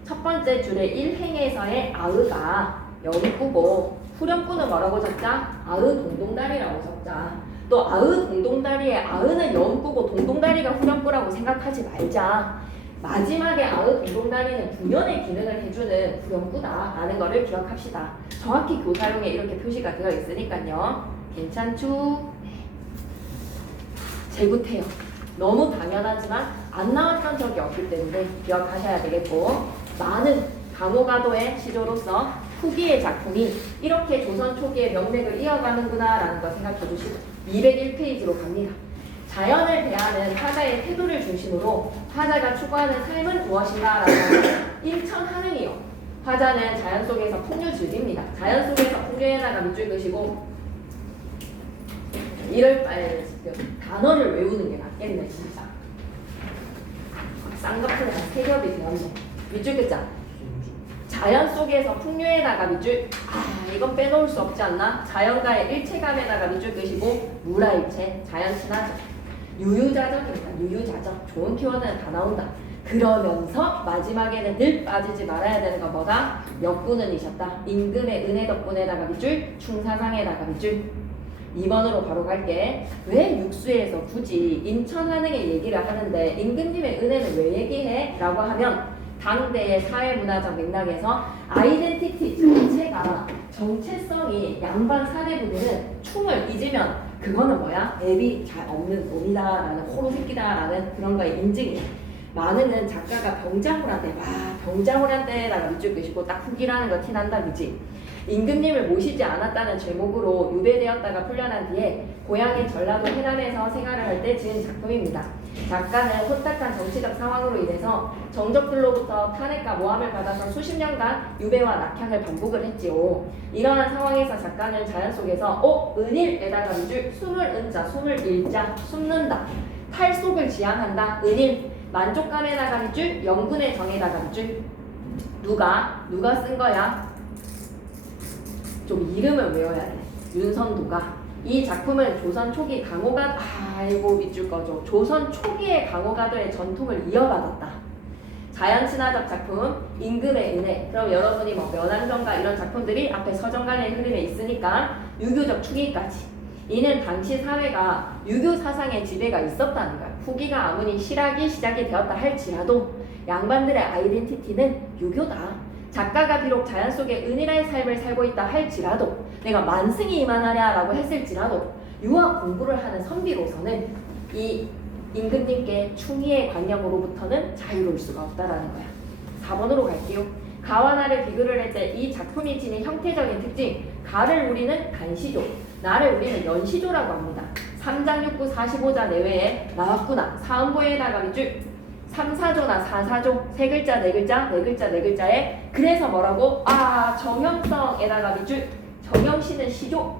첫 번째 줄의 1행에서의 아으가 여음구고 후렴구는 뭐라고 적자? 아으 동동다리라고 적자. 또 아으 동동다리의 아으는 여음구고 동동다리가 후렴구라고 생각하지 말자. 마지막에 아으 동동다리는 분연의 기능을 해주는 후렴구다라는 거를 기억합시다. 정확히 교사용에 이렇게 표시가 되어 있으니까요. 괜찮죠? 제구태요. 너무 당연하지만 안 나왔던 적이 없기 때문에 기억하셔야 되겠고, 많은 강호가도의 시조로서 후기의 작품이 이렇게 조선 초기의 명맥을 이어가는구나 라는 거 생각해 주시고 201페이지로 갑니다. 자연을 대하는 화자의 태도를 중심으로 화자가 추구하는 삶은 무엇인가 라고 하면 인천하능이요. 화자는 자연 속에서 풍류 즐깁니다. 자연 속에서 풍류에다가 밑줄 그시고 이럴 바에 지금 단어를 외우는 게 낫겠네 진짜. 쌍꺼풀에 한 3겹이 되었네. 밑줄 긋자. 자연 속에서 풍류에다가 밑줄. 이건 빼놓을 수 없지 않나? 자연과의 일체감에다가 밑줄 끄시고 무라일체, 자연 친화적, 유유자적입니다. 유유자적. 좋은 키워드는 다 나온다. 그러면서 마지막에는 늘 빠지지 말아야 되는 거 뭐다? 역군은이셨다. 임금의 은혜 덕분에다가 밑줄, 충사상에다가 밑줄. 2번으로 바로 갈게. 왜 육수에서 굳이 인천하능의 얘기를 하는데 임금님의 은혜는 왜 얘기해? 라고 하면 당대의 사회문화적 맥락에서 아이덴티티 자체가 정체성이 양반 사대부들은 충을 잊으면 그거는 뭐야? 앱이 잘 없는 놈이다 라는 호로새끼다 라는 그런 거에 인증이야. 많은 작가가 병자호란때 병자호란때에다가 밑줄 끄시고 딱 후기라는 거 티난다 그치? 임금님을 모시지 않았다는 제목으로 유배되었다가 풀려난 뒤에 고향인 전라도 해남에서 생활을 할 때 지은 작품입니다. 작가는 혼탁한 정치적 상황으로 인해서 정적들로부터 탄핵과 모함을 받아서 수십 년간 유배와 낙향을 반복을 했지요. 이러한 상황에서 작가는 자연 속에서 은일에다가 밑줄, 숨을 은자, 숨을 일자, 숨는다. 탈속을 지향한다. 은일, 만족감에다가 밑줄, 영군의 정에다가 밑줄. 누가 쓴 거야? 좀 이름을 외워야 돼. 윤선도가. 이 작품은 조선 초기 강호가 밑줄 거죠. 조선 초기의 강호가도의 전통을 이어받았다. 자연 친화적 작품, 임금의 은혜. 그럼 여러분이 면왕정가 이런 작품들이 앞에 서정간의 흐름에 있으니까 유교적 추기까지. 이는 당시 사회가 유교 사상의 지배가 있었다는 거야. 후기가 아무리 실학이 시작이 되었다 할지라도 양반들의 아이덴티티는 유교다. 작가가 비록 자연 속에 은일한 삶을 살고 있다 할지라도 내가 만승이 이만하냐라고 했을지라도 유학 공부를 하는 선비로서는 이 임금님께 충의의 관념으로부터는 자유로울 수가 없다라는 거야. 4번으로 갈게요. 가와 나를 비교를 할 때 이 작품이 지닌 형태적인 특징, 가를 우리는 간시조, 나를 우리는 연시조라고 합니다. 3장 6구 45자 내외에 나왔구나. 사음보에다가 밑줄 3사조나 4사조, 3글자, 4글자, 4글자, 4글자에 그래서 뭐라고? 정형성에다가 밑줄, 정형시는 시조.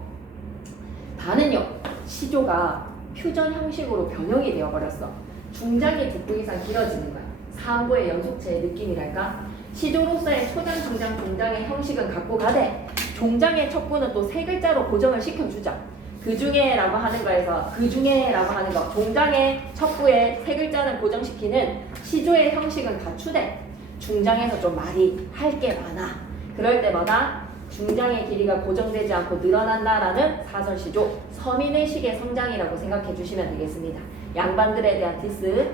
다는요. 시조가 퓨전 형식으로 변형이 되어버렸어. 중장이 두 부 이상 길어지는 거야. 3부의 연속체의 느낌이랄까? 시조로서의 초장, 중장, 종장의 형식은 갖고 가되 종장의 첫 부는 또 세 글자로 고정을 시켜주자. 그 중에라고 하는 거에서 그 중에라고 하는 거 종장의 첫 부에 세 글자는 고정시키는 시조의 형식은 갖추되 중장에서 좀 말이 할 게 많아. 그럴 때마다 중장의 길이가 고정되지 않고 늘어난다라는 사설시조 서민의 식의 성장이라고 생각해 주시면 되겠습니다. 양반들에 대한 디스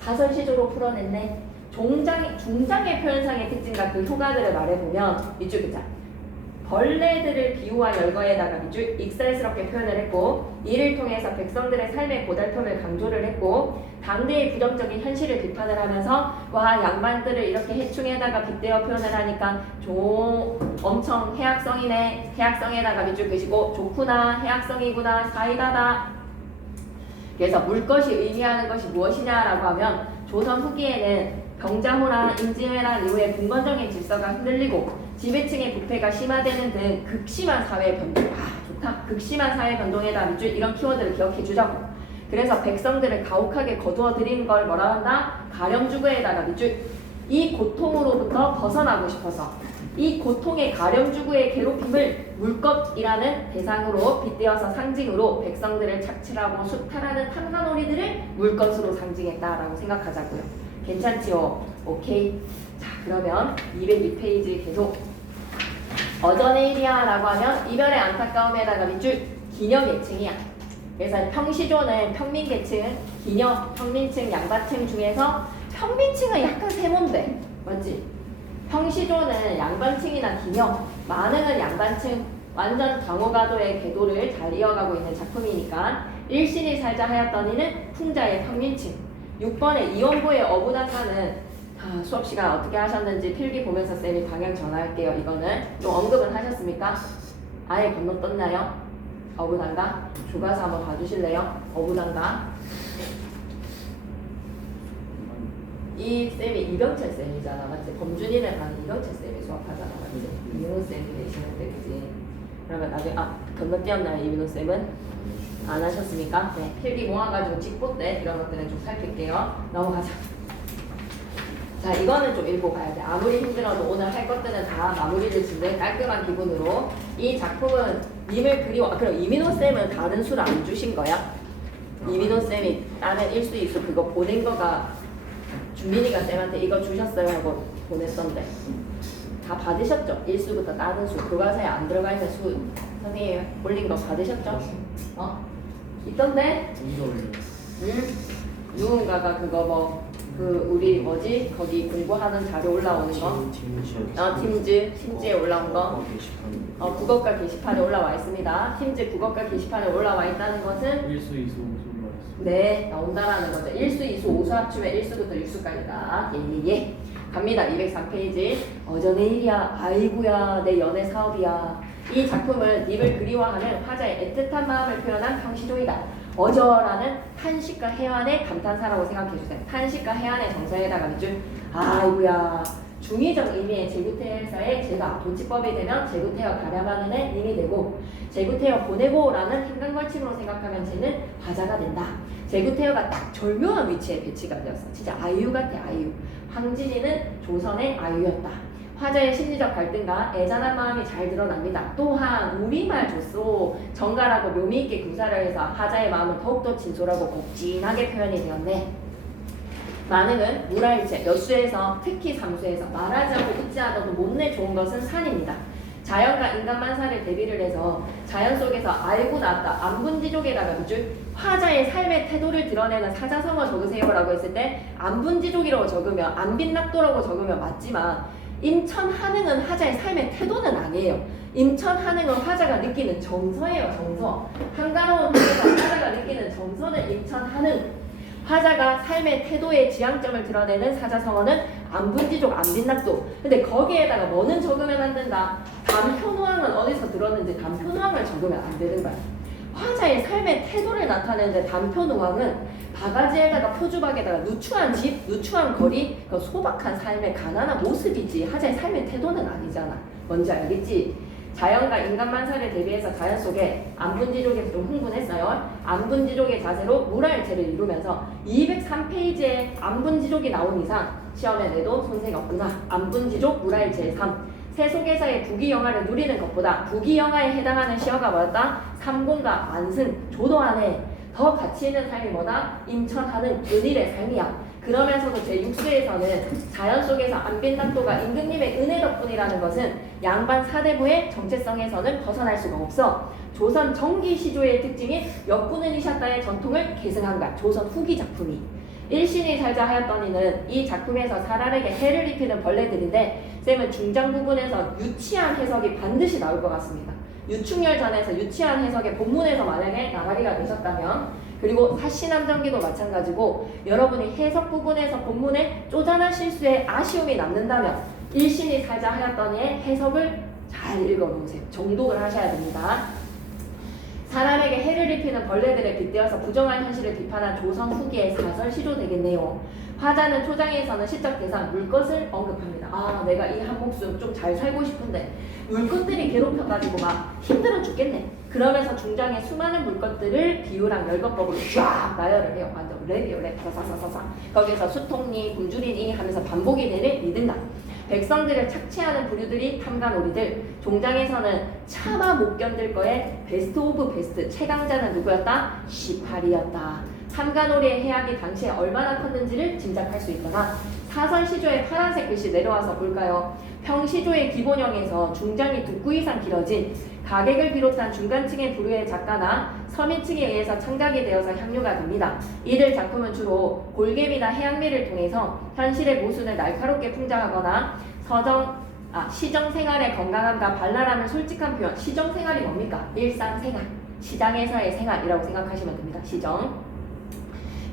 사설시조로 풀어냈네. 중장의 표현상의 특징과 그 효과들을 말해보면 이쪽 있자. 벌레들을 비유와 열거에다가 밑줄 익살스럽게 표현을 했고 이를 통해서 백성들의 삶의 고달픔을 강조를 했고 당대의 부정적인 현실을 비판을 하면서 와 양반들을 이렇게 해충에다가 빗대어 표현을 하니까 엄청 해악성이네. 해악성에다가 밑줄 끄시고 좋구나 해악성이구나 사이다다. 그래서 물것이 의미하는 것이 무엇이냐라고 하면 조선 후기에는 병자호란 임진왜란 이후에 분권적인 질서가 흔들리고 지배층의 부패가 심화되는 등 극심한 사회 변동. 좋다. 극심한 사회 변동에다 밑줄 이런 키워드를 기억해 주자고. 그래서 백성들을 가혹하게 거두어 들이는 걸 뭐라 한다? 가렴주구에다가 밑줄. 이 고통으로부터 벗어나고 싶어서 이 고통의 가렴주구의 괴롭힘을 물것이라는 대상으로 빗대어서 상징으로 백성들을 착취하고 수탈하는 탐관오리들을 물것으로 상징했다라고 생각하자고요. 괜찮지요? 오케이. 자 그러면 202페이지 계속 어전의 일이야라고 하면 이별의 안타까움에다가 밑줄 기념예칭이야. 그래서 평시조는 평민계층, 기념, 평민층, 양반층 중에서 평민층은 약간 세몬데 맞지? 평시조는 양반층이나 기념, 만흥은 양반층, 완전 강호가도의 궤도를 잘 이어가고 있는 작품이니까 일신이 살자 하였더니는 풍자의 평민층. 6번의 이원보의 어부단가는 수업시간 어떻게 하셨는지 필기 보면서 쌤이 방향 전화할게요. 이거는 좀 언급은 하셨습니까? 아예 건너떴나요? 어부단가? 교과서 한번 봐주실래요? 어부단가 이 쌤이 이병철 쌤이잖아 맞지? 범준이를 가는 이병철 쌤이 수업하잖아 맞지? 이민호 쌤이 내시는데 그지? 그러면 나중에 건너뛰었나요 이민호 쌤은? 안 하셨습니까? 네, 필기 모아가지고 직보때 이런 것들은 좀 살필게요. 넘어가자. 자, 이거는 좀 읽어봐야 돼. 아무리 힘들어도 오늘 할 것들은 다 마무리를 짓는 깔끔한 기분으로 이 작품은 님을 그리워. 그럼 이민호 쌤은 다른 수를 안 주신 거야? 이민호 쌤이 나는 일수 이수 그거 보낸 거가 준민이가 쌤한테 이거 주셨어요 하고 보냈던데 다 받으셨죠? 일수부터 다른 수 교과서에 안 들어가 있는 수 선생님 올린 거 받으셨죠? 있던데? 누군가가 그거 우리 뭐지? 거기 공부하는 자료 올라오는 거? 팀즈에 올라온 거? 국어과 게시판에 올라와 있습니다. 팀즈 국어과 게시판에 올라와 있다는 것은 1수, 2수, 5수 네, 나온다라는 거죠. 1수, 2수, 5수 합치면 1수부터 6수까지다. 예. 갑니다. 203페이지. 어전의 일이야. 아이고야, 내 연애 사업이야. 이 작품은 님을 그리워하는 화자의 애틋한 마음을 표현한 평시조이다. 어저라는 탄식과 해안의 감탄사라고 생각해주세요. 탄식과 해안의 정서에다가 밑줄 아이고야 중의적 의미의 제구태에서의 제가 돈치법이 되면 제구태어 가랴마는 애 님이 되고 제구태어 보내고 라는 행간걸침으로 생각하면 쟤는 화자가 된다. 제구태어가 딱 절묘한 위치에 배치가 되었어. 진짜 아이유 같아 아이유. 황진이는 조선의 아이유였다. 화자의 심리적 갈등과 애잔한 마음이 잘 드러납니다. 또한 우리말 조소 정갈하고 묘미있게 구사를 해서 화자의 마음은 더욱더 진솔하고 곡진하게 표현이 되었네. 만흥은 물화일체, 여수에서 특히 삼수에서 말하지 않고 웃지 않아도 못내 좋은 것은 산입니다. 자연과 인간 만사를 대비를 해서 자연 속에서 알고 나왔다. 안분지족에다가 밑줄 화자의 삶의 태도를 드러내는 사자성어 적으세요라고 했을 때 안분지족이라고 적으면 안빈낙도라고 적으면 맞지만 임천한흥은 화자의 삶의 태도는 아니에요. 임천한흥은 화자가 느끼는 정서예요. 정서. 한가로운 화자가 느끼는 정서는 임천한흥. 화자가 삶의 태도의 지향점을 드러내는 사자성어는 안분지족 안빈낙도. 근데 거기에다가 뭐는 적으면 안 된다. 단표노항은 어디서 들었는지 단표노항을 적으면 안 되는 거야. 화자의 삶의 태도를 나타내는데 단표노항은 바가지에다가 표주박에다가 누추한 집, 누추한 거리, 그 소박한 삶의 가난한 모습이지 화자의 삶의 태도는 아니잖아. 뭔지 알겠지? 자연과 인간만사를 대비해서 자연 속에 안분지족에서 좀 흥분했어요. 안분지족의 자세로 물알체를 이루면서 203페이지에 안분지족이 나온 이상 시험에 내도 손색이 없구나. 안분지족 물알체 3. 세속에서의 부귀영화를 누리는 것보다 부귀영화에 해당하는 시어가 뭐였다? 삼공과 만승, 조도 안에 더 가치 있는 삶이 뭐다? 임천하는 은일의 삶이야. 그러면서도 제6수에서는 자연 속에서 안빈당도가 임금님의 은혜 덕분이라는 것은 양반 사대부의 정체성에서는 벗어날 수가 없어. 조선 정기 시조의 특징인 역군은이셨다의 전통을 계승한가. 조선 후기 작품이. 일신이 살자 하였더니는 이 작품에서 사람에게 해를 입히는 벌레들인데 쌤은 중장 부분에서 유치한 해석이 반드시 나올 것 같습니다. 유충열전에서 유치한 해석의 본문에서 만약에 나가리가 되셨다면, 그리고 사시남정기도 마찬가지고 여러분이 해석 부분에서 본문에 쪼잔한 실수에 아쉬움이 남는다면 일신이 살자 하였더니의 해석을 잘 읽어놓으세요. 정독을 하셔야 됩니다. 사람에게 해를 입히는 벌레들에 빗대어서 부정한 현실을 비판한 조선 후기의 사설 시조 되겠네요. 화자는 초장에서는 시적 대상 물것을 언급합니다. 아, 내가 이 한 목숨 좀 잘 살고 싶은데 물것들이 괴롭혀가지고 막 힘들어 죽겠네. 그러면서 중장에 수많은 물것들을 비유랑 열거법으로 쫙 나열을 해요. 완전 랩이요, 랩. 사사사사사. 거기서 수통리, 굶주리니 하면서 반복이 되는 리듬감. 백성들을 착취하는 부류들이 탐관오리들. 종장에서는 차마 못 견딜 거에 베스트 오브 베스트. 최강자는 누구였다? 시팔이었다. 탐관오리의 해악이 당시에 얼마나 컸는지를 짐작할 수 있거나, 사설시조의 파란색 글씨 내려와서 볼까요? 평시조의 기본형에서 중장이 두 구 이상 길어진 가객을 비롯한 중간층의 부류의 작가나 서민층에 의해서 창작이 되어서 향유가 됩니다. 이들 작품은 주로 골개미나 해양미를 통해서 현실의 모순을 날카롭게 풍자하거나 시정생활의 건강함과 발랄함을 솔직한 표현. 시정생활이 뭡니까? 일상생활, 시장에서의 생활이라고 생각하시면 됩니다. 시정.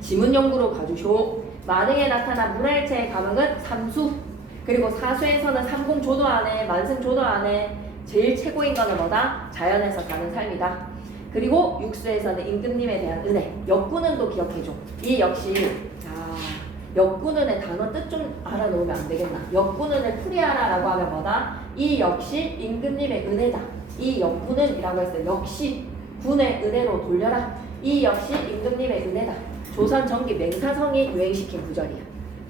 지문연구로 가주쇼. 만흥에 나타난 문화일체의 감흥은 삼수, 그리고 사수에서는 삼공조도 안에, 만승조도 안에 제일 최고인 거는 뭐다? 자연에서 사는 삶이다. 그리고 육수에서는 임금님에 대한 은혜. 역군은도 기억해줘. 이 역시 역군은의 단어 뜻 좀 알아놓으면 안 되겠나? 역군은을 풀이하라라고 하면 뭐다? 이 역시 임금님의 은혜다. 이 역군은이라고 했어요. 역시 군의 은혜로 돌려라. 이 역시 임금님의 은혜다. 조선 정기 맹사성이 유행시킨 구절이야.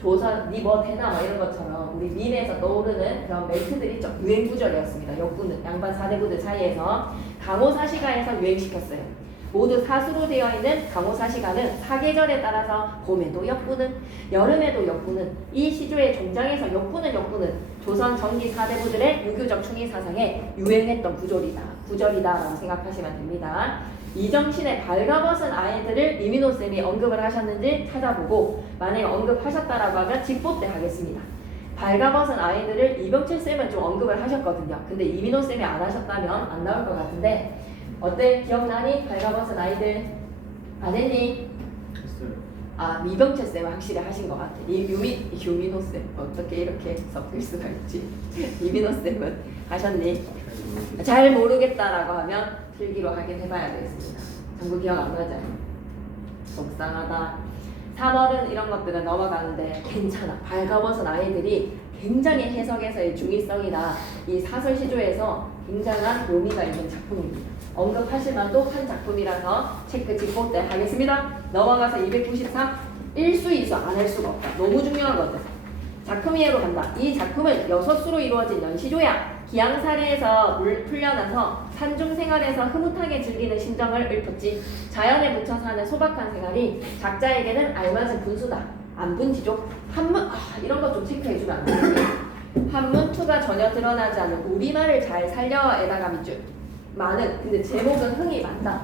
조선 니뭐 되나 막 이런 것처럼 우리 민에서 떠오르는 그런 멘트들이 있죠. 유행 구절이었습니다. 역군은 양반 사대부들 사이에서 강호사시가에서 유행시켰어요. 모두 사수로 되어 있는 강호사시가는 사계절에 따라서 봄에도 역군은, 여름에도 역군은, 이 시조의 종장에서 역군은 조선 정기 사대부들의 유교적 충의 사상에 유행했던 구절이다라고 생각하시면 됩니다. 이정신의 발가벗은 아이들을 이민호쌤이 언급을 하셨는지 찾아보고, 만약에 언급하셨다라고 하면 직보 때 하겠습니다. 발가벗은 아이들을 이병철쌤은 좀 언급을 하셨거든요. 근데 이민호쌤이 안 하셨다면 안 나올 것 같은데, 어때? 기억나니? 발가벗은 아이들 안 했니? 했어요. 이병철쌤은 확실히 하신 것 같아. 유민호쌤 어떻게 이렇게 섞일 수가 있지? 이민호쌤은 하셨니? 잘 모르겠다라고 하면 필기로 확인해봐야 되겠습니다. 전부 기억 안 나잖아요. 속상하다. 3월은 이런 것들은 넘어가는데 괜찮아. 발가벗은 아이들이 굉장히 해석에서의 중의성이나 이 사설시조에서 굉장한 묘미가 있는 작품입니다. 언급하실 만도 한 작품이라서 체크 직보 때 하겠습니다. 넘어가서 293. 1수 2수 안 할 수가 없다. 너무 중요하거든. 작품 이해로 간다. 이 작품은 6수로 이루어진 연시조야. 기양사리에서 물 풀려나서 산중생활에서 흐뭇하게 즐기는 심정을 읊었지. 자연에 묻혀 사는 소박한 생활이 작자에게는 알맞은 분수다. 안분지족. 한문 이런 거 좀 체크해주면 안 되겠니? 한문투가 전혀 드러나지 않은 우리말을 잘 살려에다가 밑줄. 많은. 근데 제목은 흥이 많다.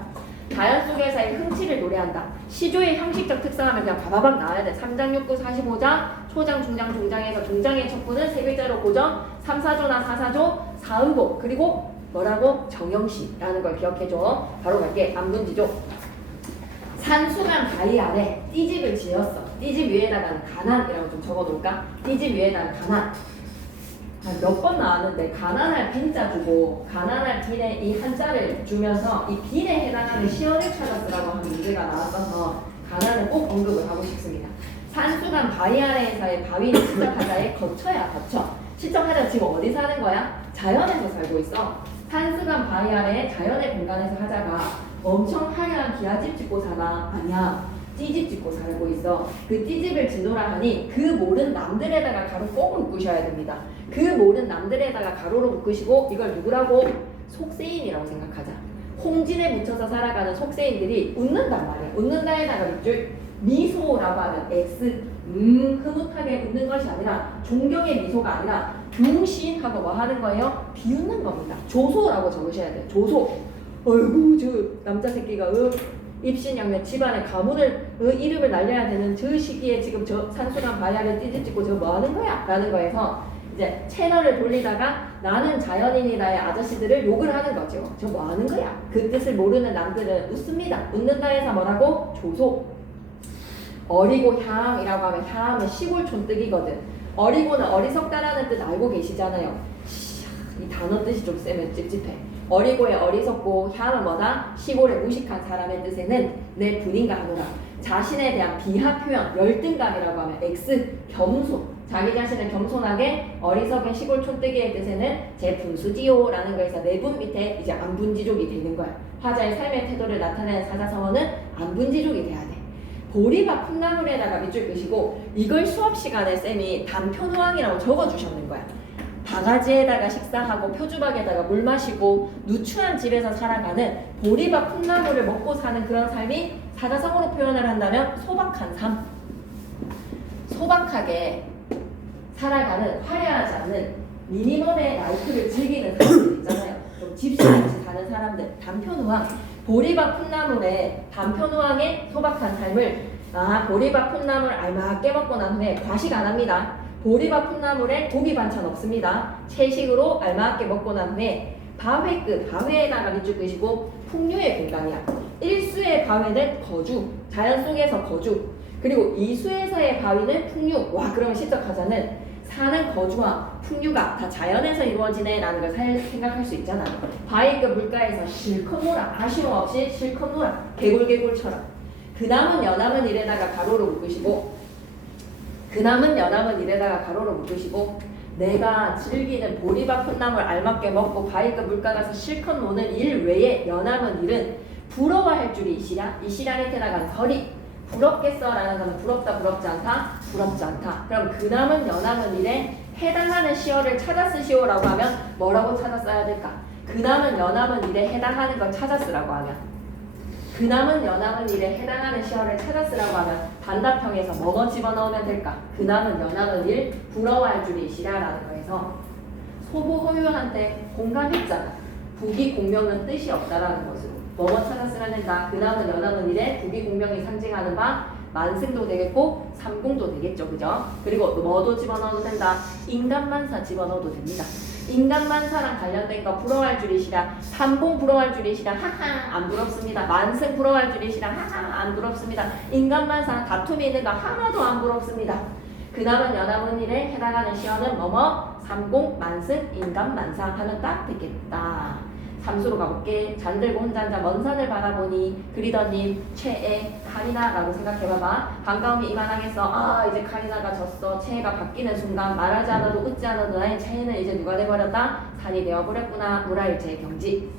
자연 속에서의 흥치를 노래한다. 시조의 형식적 특성하면 그냥 바바박 나와야 돼. 3장 6구 45장 초장 중장 종장에서 종장의 척부는 세 글자로 고정. 3사조나 4사조 사음보. 그리고 뭐라고? 정형시라는 걸 기억해줘. 바로 갈게. 안분지조. 산수면 바위 아래 띠집을 지었어. 띠집 위에다가는 가난이라고 좀 적어놓을까? 띠집 위에다가 가난. 몇 번 나왔는데 가난할 빈자 주고 가난할 빈에 이 한자를 주면서 이 빈에 해당하는 시어를 찾았으라고 하는 문제가 나왔어서 가난을 꼭 언급을 하고 싶습니다. 산수간 바위 아래에서의 바위를 시작하자의 거처야. 거처. 시청하자 지금 어디 사는 거야? 자연에서 살고 있어. 산수간 바위 아래 자연의 공간에서 하자가 엄청 화려한 기아집 짓고 사나? 아니야. 찌집 짓고 살고 있어. 그 찌집을 짓노라 하니 그 모른 남들에다가 가로 꼭 묶으셔야 됩니다. 그 모른 남들에다가 가로로 묶으시고 이걸 누구라고? 속세인이라고 생각하자. 홍진에 묻혀서 살아가는 속세인들이 웃는단 말이야. 웃는다에다가 밑줄 미소라고 하면 X 흐뭇하게 웃는 것이 아니라 존경의 미소가 아니라 융신하고 뭐 하는 거예요? 비웃는 겁니다. 조소라고 적으셔야 돼요. 조소. 어이구 저 남자 새끼가 입신양면 집안에 가문을 이름을 날려야 되는 저 시기에 지금 저 산수간 바야를 찌집짓고 저 뭐 하는 거야? 라는 거에서 이제 채널을 돌리다가 나는 자연인이다의 아저씨들을 욕을 하는 거죠. 저 뭐 하는 거야? 그 뜻을 모르는 남들은 웃습니다. 웃는다 해서 뭐라고? 조소. 어리고 향이라고 하면 향은 시골 촌뜨기거든. 어리고는 어리석다라는 뜻 알고 계시잖아요. 이 단어 뜻이 좀 세면 찝찝해. 어리고에 어리석고 향은 뭐다? 시골의 무식한 사람의 뜻에는 내 분인가 하노라. 자신에 대한 비하 표현, 열등감이라고 하면 X, 겸손. 자기 자신을 겸손하게 어리석은 시골 촌뜨기의 뜻에는 제 분수지요 라는 거에서 내분 밑에 이제 안분지족이 되는 거야. 화자의 삶의 태도를 나타내는 사자성어는 안분지족이 돼야 돼. 보리밥 풋나물에다가 밑줄 끄시고 이걸 수업 시간에 쌤이 단표노항이라고 적어주셨는 거야. 바가지에다가 식사하고 표주박에다가 물 마시고 누추한 집에서 살아가는 보리밥 풋나물을 먹고 사는 그런 삶이 사자성어로 표현을 한다면 소박한 삶. 소박하게 살아가는 화려하지 않는 미니멀의 라이프를 즐기는 사람들 있잖아요. 좀 집시같이 사는 사람들. 단표노항. 보리밥 풋나물에 단표노항의 소박한 삶을 보리밥 풋나물 알맞게 먹고 난 후에 과식 안 합니다. 보리밥 풋나물에 고기 반찬 없습니다. 채식으로 알맞게 먹고 난 후에 바회끝, 바회에다가 밑줄 끄시고 풍류의 공간이야. 1수의 바회는 거주, 자연 속에서 거주. 그리고 2수에서의 바위는 풍류. 와 그러면 시적하자는 사는 거주와 풍류가 다 자연에서 이루어지네 라는 걸 생각할 수 있잖아. 바위급 물가에서 실컷 놀아. 아쉬움 없이 실컷 놀아. 개굴개굴처럼. 그남은 여남은 이래다가 가로로 묶으시고 그남은 여남은 이래다가 가로로 묶으시고 내가 즐기는 보리밥 풋나물 알맞게 먹고 바위급 물가 가서 실컷 노는 일 외에 여남은 일은 부러워할 줄이 이시랴. 이시랴에 태어나간 설이 부럽겠어 라는 건 부럽다 부럽지 않다 부럽지 않다. 그럼 그남은 여남은 일에 해당하는 시어를 찾아 쓰시오 라고 하면 뭐라고 찾아 써야 될까? 그남은 여남은 일에 해당하는 걸 찾아 쓰라고 하면 그남은 여남은 일에 해당하는 시어를 찾아 쓰라고 하면 단답형에서 뭐뭐 집어넣으면 될까? 그남은 여남은 일 부러워할 줄이 이시랴 라는 거에서 소부호유한테 공감했잖아. 부기 공명은 뜻이 없다라는 것으로 뭐뭐 찾아 쓰면 된다. 그남은 여남은 일에 부기 공명이 상징하는 바 만승도 되겠고 삼공도 되겠죠. 그죠? 그리고 뭐도 집어넣어도 된다. 인간만사 집어넣어도 됩니다. 인간만사랑 관련된 거 부러워할 줄이시라. 삼공 부러워할 줄이시라. 하하 안 부럽습니다. 만승 부러워할 줄이시라. 하하 안 부럽습니다. 인간만사 다툼이 있는 거 하나도 안 부럽습니다. 그남은 여남은 일에 해당하는 시어는 뭐뭐 삼공 만승 인간만사 하면 딱 되겠다. 삼수로 가볼게. 잠들고 혼자 앉아 먼 산을 바라보니 그리더님 최애 카리나라고 생각해봐봐. 반가움이 이만하겠어. 이제 카리나가 졌어. 최애가 바뀌는 순간 말하지 않아도 웃지 않아도 나의 최애는 이제 누가 돼버렸다? 산이 되어버렸구나. 무라일체의 경지.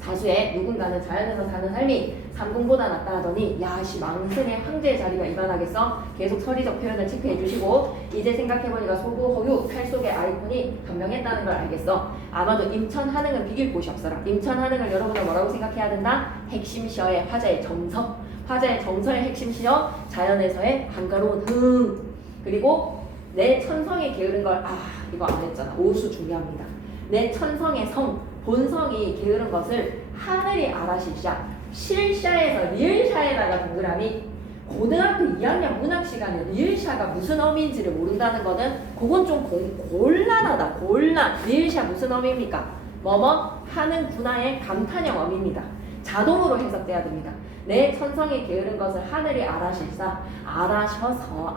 사수에 누군가는 자연에서 사는 삶이 삼공보다 낫다 하더니 야씨 망승의 황제의 자리가 이만하겠어? 계속 서리적 표현을 체크해 주시고 이제 생각해보니까 소부호유 칼 속의 아이콘이 변명했다는 걸 알겠어. 아마도 임천 한흥은 비길 곳이 없어라. 임천 한흥을 여러분은 뭐라고 생각해야 된다? 핵심 시어의 화자의 정서. 화자의 정서의 핵심 시어 자연에서의 한가로운 흥. 그리고 내 천성에 게으른 걸 이거 안 했잖아. 오수 중요합니다. 내 천성의 성 본성이 게으른 것을 하늘이 알아실샤. 실샤에서 리을샤에다가 동그라미. 고등학교 2학년 문학 시간에 리을샤가 무슨 어미인지를 모른다는 거는 그건 좀 곤란하다. 곤란. 리을샤 무슨 어미입니까? 뭐뭐 하는 군화의 감탄형 어미입니다. 자동으로 해석돼야 됩니다. 내 천성이 게으른 것을 하늘이 알아실사. 알아셔서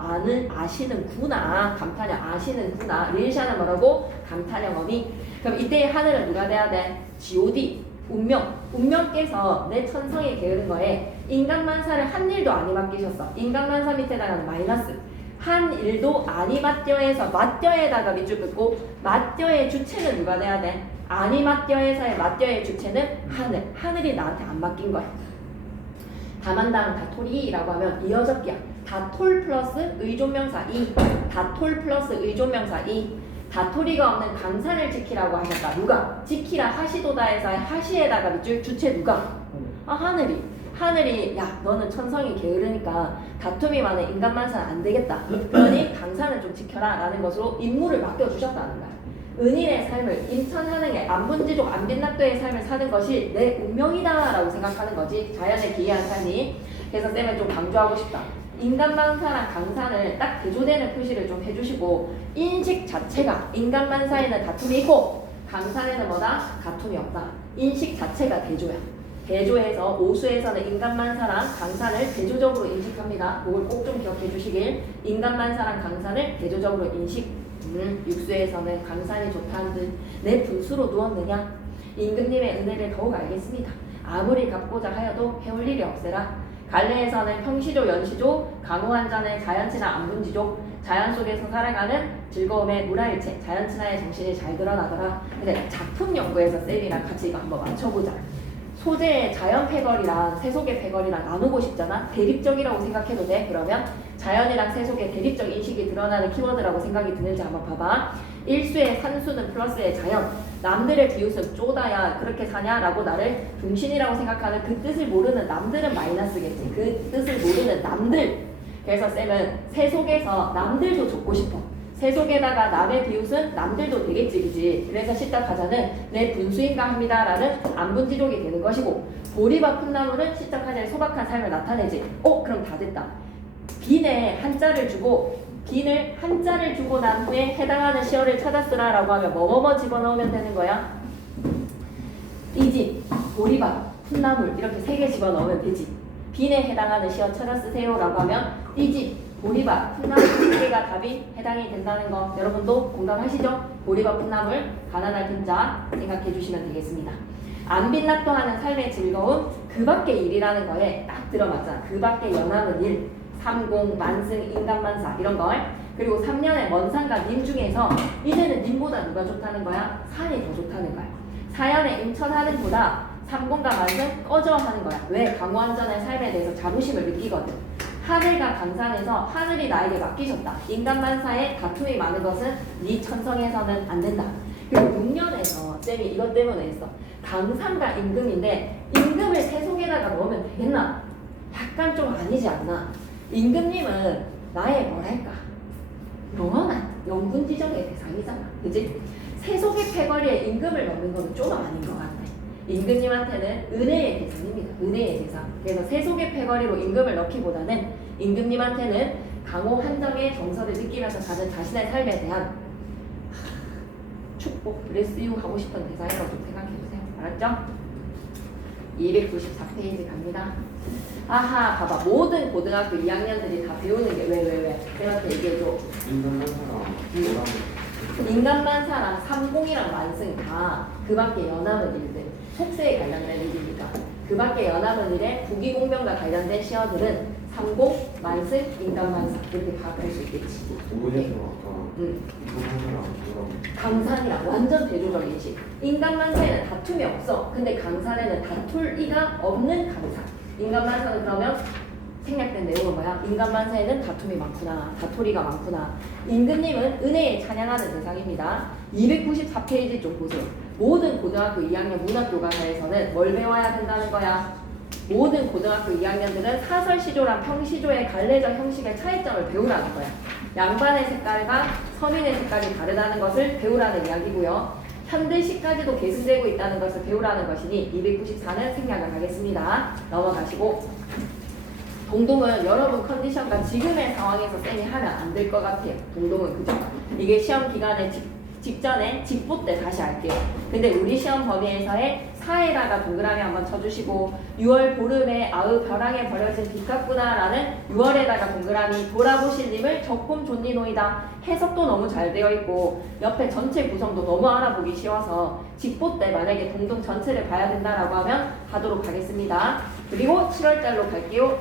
아시는구나. 감탄형 아시는구나. 리을샤는 뭐라고? 감탄형 어미. 그럼 이때의 하늘은 누가 돼야 돼? G.O.D. 운명. 운명께서 내 천성이 게으른 거에 인간만사를 한 일도 아니 맡기셨어. 인간만사 밑에다가는 마이너스. 한 일도 아니 맡겨에서 맡겨에다가 밑줄 긋고 맡겨의 주체는 누가 돼야 돼? 아니 맞뎌에서의 맞뎌의 주체는 하늘. 하늘이 나한테 안 맡긴 거야. 다만당 다톨이라고 하면 이어적기야. 다톨 플러스 의존명사 이. 다톨 플러스 의존명사 이. 다톨이가 없는 강산을 지키라고 하셨다. 누가? 지키라 하시도다에서의 하시에다가 밑줄 주체 누가? 하늘이. 하늘이 야 너는 천성이 게으르니까 다툼이 많은 인간만사는 안 되겠다. 그러니 강산을 좀 지켜라 라는 것으로 임무를 맡겨주셨다는 거야. 은인의 삶을 임천하능의 안분지족 안빈낙도의 삶을 사는 것이 내 운명이다 라고 생각하는 거지. 자연에 기이한 삶이. 그래서 쌤은 좀 강조하고 싶다. 인간만사랑 강산을 딱 대조되는 표시를 좀 해주시고 인식 자체가 인간만사에는 다툼이 있고 강산에는 뭐다? 다툼이 없다. 인식 자체가 대조야. 대조에서 오수에서는 인간만사랑 강산을 대조적으로 인식합니다. 그걸 꼭 좀 기억해 주시길. 인간만사랑 강산을 대조적으로 인식. 육수에서는 강산이 좋다는 듯 내 분수로 누웠느냐? 임금님의 은혜를 더욱 알겠습니다. 아무리 갚고자 하여도 해올 일이 없으라. 갈래에서는 평시조, 연시조, 강호한전의 자연친화 안분지족, 자연 속에서 살아가는 즐거움의 물화일체, 자연친화의 정신이 잘 드러나더라. 근데 작품 연구에서 쌤이랑 같이 이거 한번 맞춰보자. 소재의 자연 패거리랑 세속의 패거리랑 나누고 싶잖아. 대립적이라고 생각해도 돼. 그러면 자연이랑 세속의 대립적 인식이 드러나는 키워드라고 생각이 드는지 한번 봐봐. 일수의 산수는 플러스의 자연. 남들의 비웃음 쪼다야 그렇게 사냐라고 나를 중신이라고 생각하는 그 뜻을 모르는 남들은 마이너스겠지. 그 뜻을 모르는 남들. 그래서 쌤은 세속에서 남들도 줬고 싶어. 세속에다가 남의 비웃은 남들도 되겠지, 그지? 그래서 시작하자는 내 분수인가 합니다라는 안분지족이 되는 것이고, 보리밥 풋나무는 시작하자는 소박한 삶을 나타내지. 그럼 다 됐다. 빈에 한자를 주고, 빈을 한자를 주고 난 후에 해당하는 시어를 찾았으라라고 하면 뭐뭐뭐 집어넣으면 되는 거야? 이 집, 보리밥, 풋나물 이렇게 3개 집어넣으면 되지. 빈에 해당하는 시어 찾아 쓰세요라고 하면 이 집, 보리밥, 풋나물 3개가 답이 해당이 된다는 거 여러분도 공감하시죠? 보리밥, 풋나물, 가난할 빈자 생각해 주시면 되겠습니다. 안 빈낙도하는 삶의 즐거움, 그 밖의 일이라는 거에 딱 들어맞잖아. 그 밖의 연합은 일, 삼공, 만승, 인간만사 이런 걸. 그리고 3년의 먼 산과 님 중에서 이제는 님보다 누가 좋다는 거야? 산이 더 좋다는 거야. 사연의 임천하는보다 삼공과 만승 꺼져 하는 거야. 왜? 강호한전의 삶에 대해서 자부심을 느끼거든. 하늘과 강산에서 하늘이 나에게 맡기셨다. 인간만사에 다툼이 많은 것은 네 천성에서는 안 된다. 그리고 6년에서 쌤이 이것 때문에 했어. 강산과 임금인데 임금을 세속에다가 넣으면 되겠나? 약간 좀 아니지 않나? 임금님은 나의 뭐랄까 영원한 영분지정의 대상이잖아. 그치? 세속의 패거리에 임금을 넣는 거는 좀 아닌 것 같아. 임금님한테는 은혜의 대상입니다. 은혜의 대상. 그래서 세속의 패거리로 임금을 넣기보다는 임금님한테는 강호 한정의 정서를 느끼면서 사는 자신의 삶에 대한 축복, 블레스유 하고 싶은 대상이라고 좀 생각해주세요. 알았죠? 294페이지 갑니다. 아하, 봐봐. 모든 고등학교 2학년들이 다 배우는 게 왜? 내한테 얘기해줘. 인간만사랑 삼공이랑 만승 다 그 밖에 연합은 일들. 속세에 관련된 일이니까. 그 밖에 연합은 일에 부기공명과 관련된 시어들은 삼공, 만승, 인간만사 이렇게 다 볼 수 있겠지. 강산이랑 완전 대조적 인식. 인간만사에는 다툼이 없어. 근데 강산에는 다툴 이가 없는 강산. 인간만사는 그러면 생략된 내용은 뭐야? 인간만사에는 다툼이 많구나. 다토리가 많구나. 임금님은 은혜에 찬양하는 대상입니다. 294페이지 좀 보세요. 모든 고등학교 2학년 문학교과서에서는 뭘 배워야 된다는 거야? 모든 고등학교 2학년들은 사설시조랑 평시조의 갈래적 형식의 차이점을 배우라는 거야. 양반의 색깔과 서민의 색깔이 다르다는 것을 배우라는 이야기고요. 현대시까지도 계승되고 있다는 것을 배우라는 것이니 294는 생략을 하겠습니다. 넘어가시고 동동은 여러분 컨디션과 지금의 상황에서 쌤이 하면 안 될 것 같아요. 동동은 그죠? 이게 시험 기간에 직전에 직보 때 다시 할게요. 근데 우리 시험 범위에서의 4에다가 동그라미 한번 쳐주시고 6월 보름에 아으 벼랑에 버려진 빛 같구나라는 6월에다가 동그라미 돌아보실 님을 적금 존니노이다. 해석도 너무 잘 되어 있고 옆에 전체 구성도 너무 알아보기 쉬워서 직보 때 만약에 동동 전체를 봐야 된다라고 하면 하도록 하겠습니다. 그리고 7월달로 갈게요.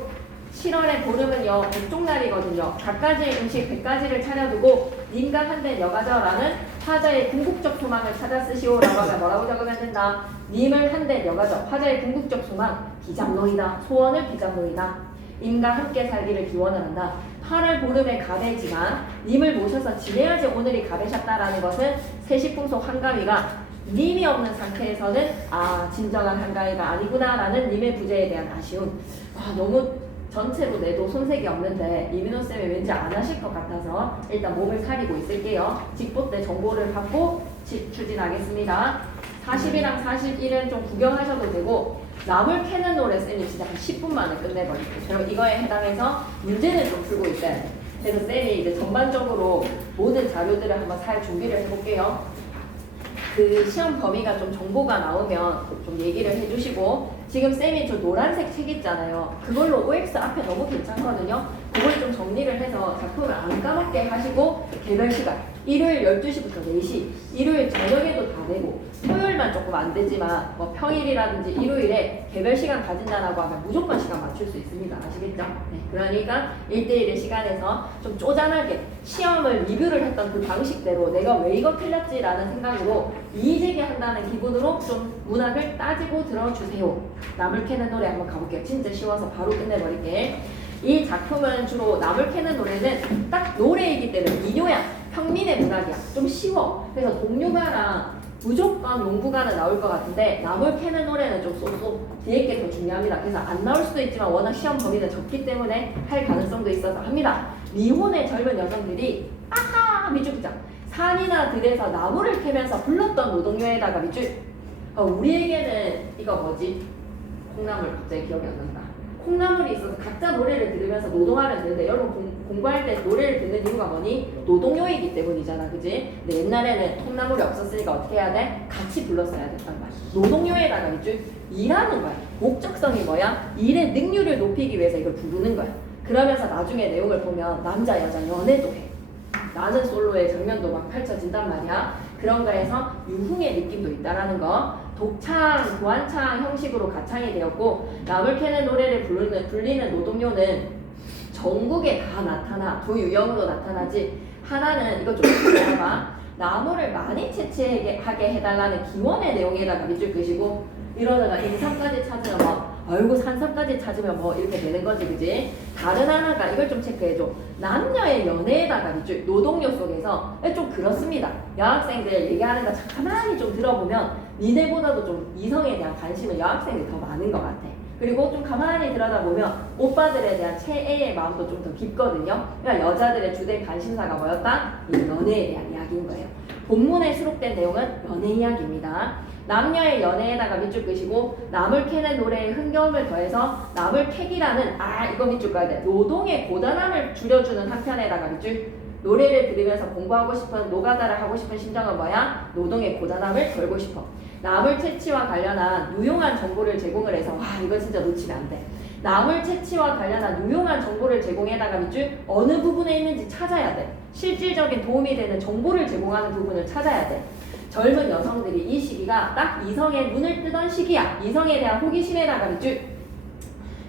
7월의 보름은요, 백종날이거든요. 갖가지 음식 100가지를 차려두고 님과 한대 여가져라는 화자의 궁극적 소망을 찾아 쓰시오라고 하면 뭐라고 적으면 된다? 님을 한대 여가져, 화자의 궁극적 소망, 비장노이다. 소원을 비장노이다. 님과 함께 살기를 기원을 한다. 8월 보름의 가배지만 님을 모셔서 지내야지 오늘이 가배셨다라는 것은 세시풍속 한가위가 님이 없는 상태에서는 진정한 한가위가 아니구나라는 님의 부재에 대한 아쉬움. 너무 전체로 내도 손색이 없는데 이민호쌤이 왠지 안 하실 것 같아서 일단 몸을 사리고 있을게요. 직보 때 정보를 받고 추진하겠습니다. 40이랑 41은 좀 구경하셔도 되고 나물 캐는 노래 쌤이 진짜 한 10분 만에 끝내버릴게요. 그럼 이거에 해당해서 문제는 좀 풀고 있어야 돼. 그래서 쌤이 이제 전반적으로 모든 자료들을 한번 살 준비를 해볼게요. 그 시험 범위가 좀 정보가 나오면 좀 얘기를 해주시고 지금 쌤이 저 노란색 책 있잖아요. 그걸로 OX 앞에 너무 괜찮거든요. 그걸 좀 정리를 해서 작품을 안 까먹게 하시고 개별 시간 일요일 12시부터 4시 일요일 저녁에도 다 되고 토요일만 조금 안 되지만 뭐 평일이라든지 일요일에 개별 시간 가진다라고 하면 무조건 시간 맞출 수 있습니다. 아시겠죠? 네, 그러니까 1대1의 시간에서 좀 쪼잔하게 시험을 리뷰를 했던 그 방식대로 내가 왜 이거 틀렸지라는 생각으로 이의제기 한다는 기분으로 좀 문학을 따지고 들어주세요. 나물 캐는 노래 한번 가볼게요. 진짜 쉬워서 바로 끝내버릴게. 이 작품은 주로 나물 캐는 노래는 딱 노래이기 때문에 민요야, 평민의 문학이야. 좀 쉬워. 그래서 동요가랑 무조건 농부가는 나올 것 같은데 나물 캐는 노래는 좀 쏙쏙 뒤에 게 더 중요합니다. 그래서 안 나올 수도 있지만 워낙 시험 범위는 적기 때문에 할 가능성도 있어서 합니다. 미혼의 젊은 여성들이 아하 밑줄기장 산이나 들에서 나무를 캐면서 불렀던 노동요에다가 밑줄 우리에게는 이거 뭐지? 콩나물 갑자기 기억이 안 난다. 콩나물이 있어서 각자 노래를 들으면서 노동하면 되는데 여러분 공부할 때 노래를 듣는 이유가 뭐니? 노동요이기 때문이잖아, 그지? 근데 옛날에는 콩나물이 없었으니까 어떻게 해야 돼? 같이 불렀어야 됐단 말이야. 노동요에다가 밑줄 일하는 거야. 목적성이 뭐야? 일의 능률을 높이기 위해서 이걸 부르는 거야. 그러면서 나중에 내용을 보면 남자 여자 연애도 해. 나는 솔로의 장면도 막 펼쳐진단 말이야. 그런 거에서 유흥의 느낌도 있다라는 거. 독창, 도안창 형식으로 가창이 되었고 나물 캐는 노래를 불리는 노동요는 전국에 다 나타나. 두 유형으로 나타나지. 하나는 이거 좀 봐봐. 나무를 많이 채취하게 해달라는 기원의 내용에다가 밑줄 끄시고 이러다가 인삼까지 찾으면 뭐 아이고 산삼까지 찾으면 뭐 이렇게 되는 거지, 그지? 다른 하나가 이걸 좀 체크해줘. 남녀의 연애에다가 밑줄 노동요 속에서 좀 그렇습니다. 여학생들 얘기하는 거 가만히 좀 들어보면 니네보다도 좀 이성에 대한 관심은 여학생들이 더 많은 것 같아. 그리고 좀 가만히 들여다보면 오빠들에 대한 최애의 마음도 좀 더 깊거든요. 그러니까 여자들의 주된 관심사가 뭐였다? 이 연애에 대한 이야기인 거예요. 본문에 수록된 내용은 연애 이야기입니다. 남녀의 연애에다가 밑줄 끄시고 나물 캐는 노래에 흥겨움을 더해서 나물 캐기라는 이거 밑줄 까야 돼. 노동의 고단함을 줄여주는 한편에다가 밑줄 노래를 들으면서 공부하고 싶은 노가다를 하고 싶은 심정은 뭐야? 노동의 고단함을 덜고 싶어. 나물 채취와 관련한 유용한 정보를 제공을 해서 이거 진짜 놓치면 안 돼. 나물 채취와 관련한 유용한 정보를 제공해다가 밑줄 어느 부분에 있는지 찾아야 돼. 실질적인 도움이 되는 정보를 제공하는 부분을 찾아야 돼. 젊은 여성들이 이 시기가 딱 이성의 눈을 뜨던 시기야. 이성에 대한 호기심에다가 밑줄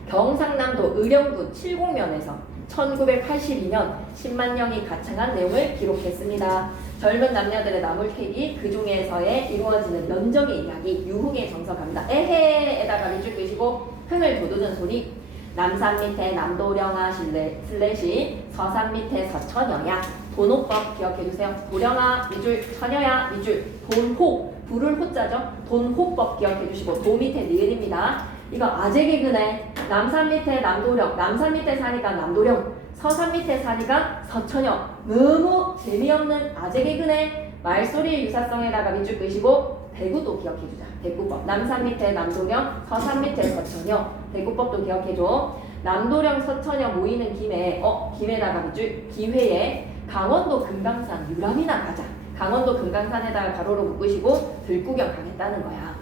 경상남도 의령군 칠곡면에서 1982년 10만 명이 가창한 내용을 기록했습니다. 젊은 남녀들의 나물캐기 그 중에서의 이루어지는 연정의 이야기 유흥에 정석합니다. 에헤에다가 밑줄 끄시고 흥을 돋우는 소리 남산 밑에 남도령아 슬래시 서산 밑에 서처녀야 돈호법 기억해주세요. 도령아 밑줄 처녀야 밑줄 돈호 불을 호자죠. 돈호법 기억해주시고 도 밑에 니은입니다. 이거 아재 개그네. 남산 밑에 남도령 남산 밑에 사니까 남도령 서산 밑에 사니까 서처녀 너무 재미없는 아재 개그네. 말소리의 유사성에다가 밑줄 끄시고 대구도 기억해주자. 대구법 남산 밑에 남도령 서산 밑에 서처녀 대구법도 기억해줘. 남도령 서처녀 모이는 김에 김에다가 밑줄 기회에 강원도 금강산 유람이나 가자. 강원도 금강산에다가 가로로 묶으시고 들구경 가겠다는 거야.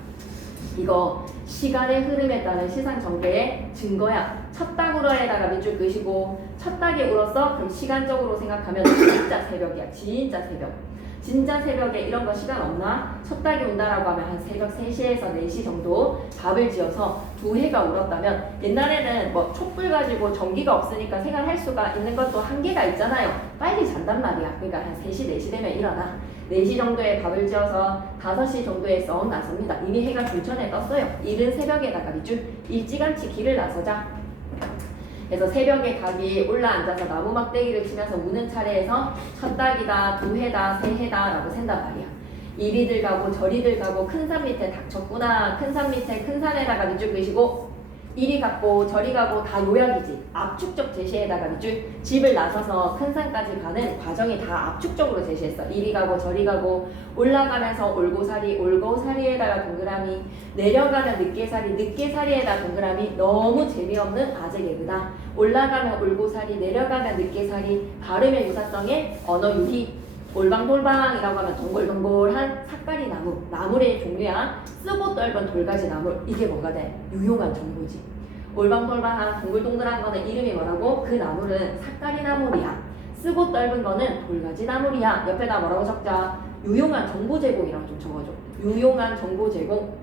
이거 시간의 흐름에 따른 시상 전개의 증거야. 첫 닭 울어에다가 밑줄 끄시고 첫 닭이 울었어? 그럼 시간적으로 생각하면 진짜 새벽이야. 진짜 새벽. 진짜 새벽에 이런 거 시간 없나? 첫 닭이 온다라고 하면 한 새벽 3시에서 4시 정도 밥을 지어서 두 해가 울었다면 옛날에는 뭐 촛불 가지고 전기가 없으니까 생활할 수가 있는 것도 한계가 있잖아요. 빨리 잔단 말이야. 그러니까 한 3시, 4시 되면 일어나. 4시 정도에 밥을 지어서 5시 정도에 썩 나섭니다. 이미 해가 중천에 떴어요. 이른 새벽에다가 밑줄 일찌감치 길을 나서자. 그래서 새벽에 닭이 올라앉아서 나무 막대기를 치면서 우는 차례에서 첫 닭이다, 두 해다, 세 해다 라고 센단 말이야. 이리들 가고 저리들 가고 큰 산 밑에 닥쳤구나. 큰 산 밑에 큰 산에다가 밑줄 그시고 이리 갔고 저리 가고 다 요약이지. 압축적 제시에다가 밑줄 집을 나서서 큰 산까지 가는 과정이 다 압축적으로 제시했어. 이리 가고 저리 가고 올라가면서 올고사리 올고사리에다가 동그라미 내려가면 늦게사리 늦게사리에다 동그라미. 너무 재미없는 아재 개그다. 올라가면 올고사리 내려가면 늦게사리 발음의 유사성에 언어 유희 올방돌방이라고 하면 동글동글한 삭가리 나무, 나물의 종류야. 쓰고 떫은 돌가지 나물. 이게 뭐가 돼? 유용한 정보지. 올방돌방한 동글동글한 거는 이름이 뭐라고? 그 나물은 삭가리 나물이야. 쓰고 떫은 거는 돌가지 나물이야. 옆에다 뭐라고 적자? 유용한 정보 제공이라고 좀 적어줘. 유용한 정보 제공.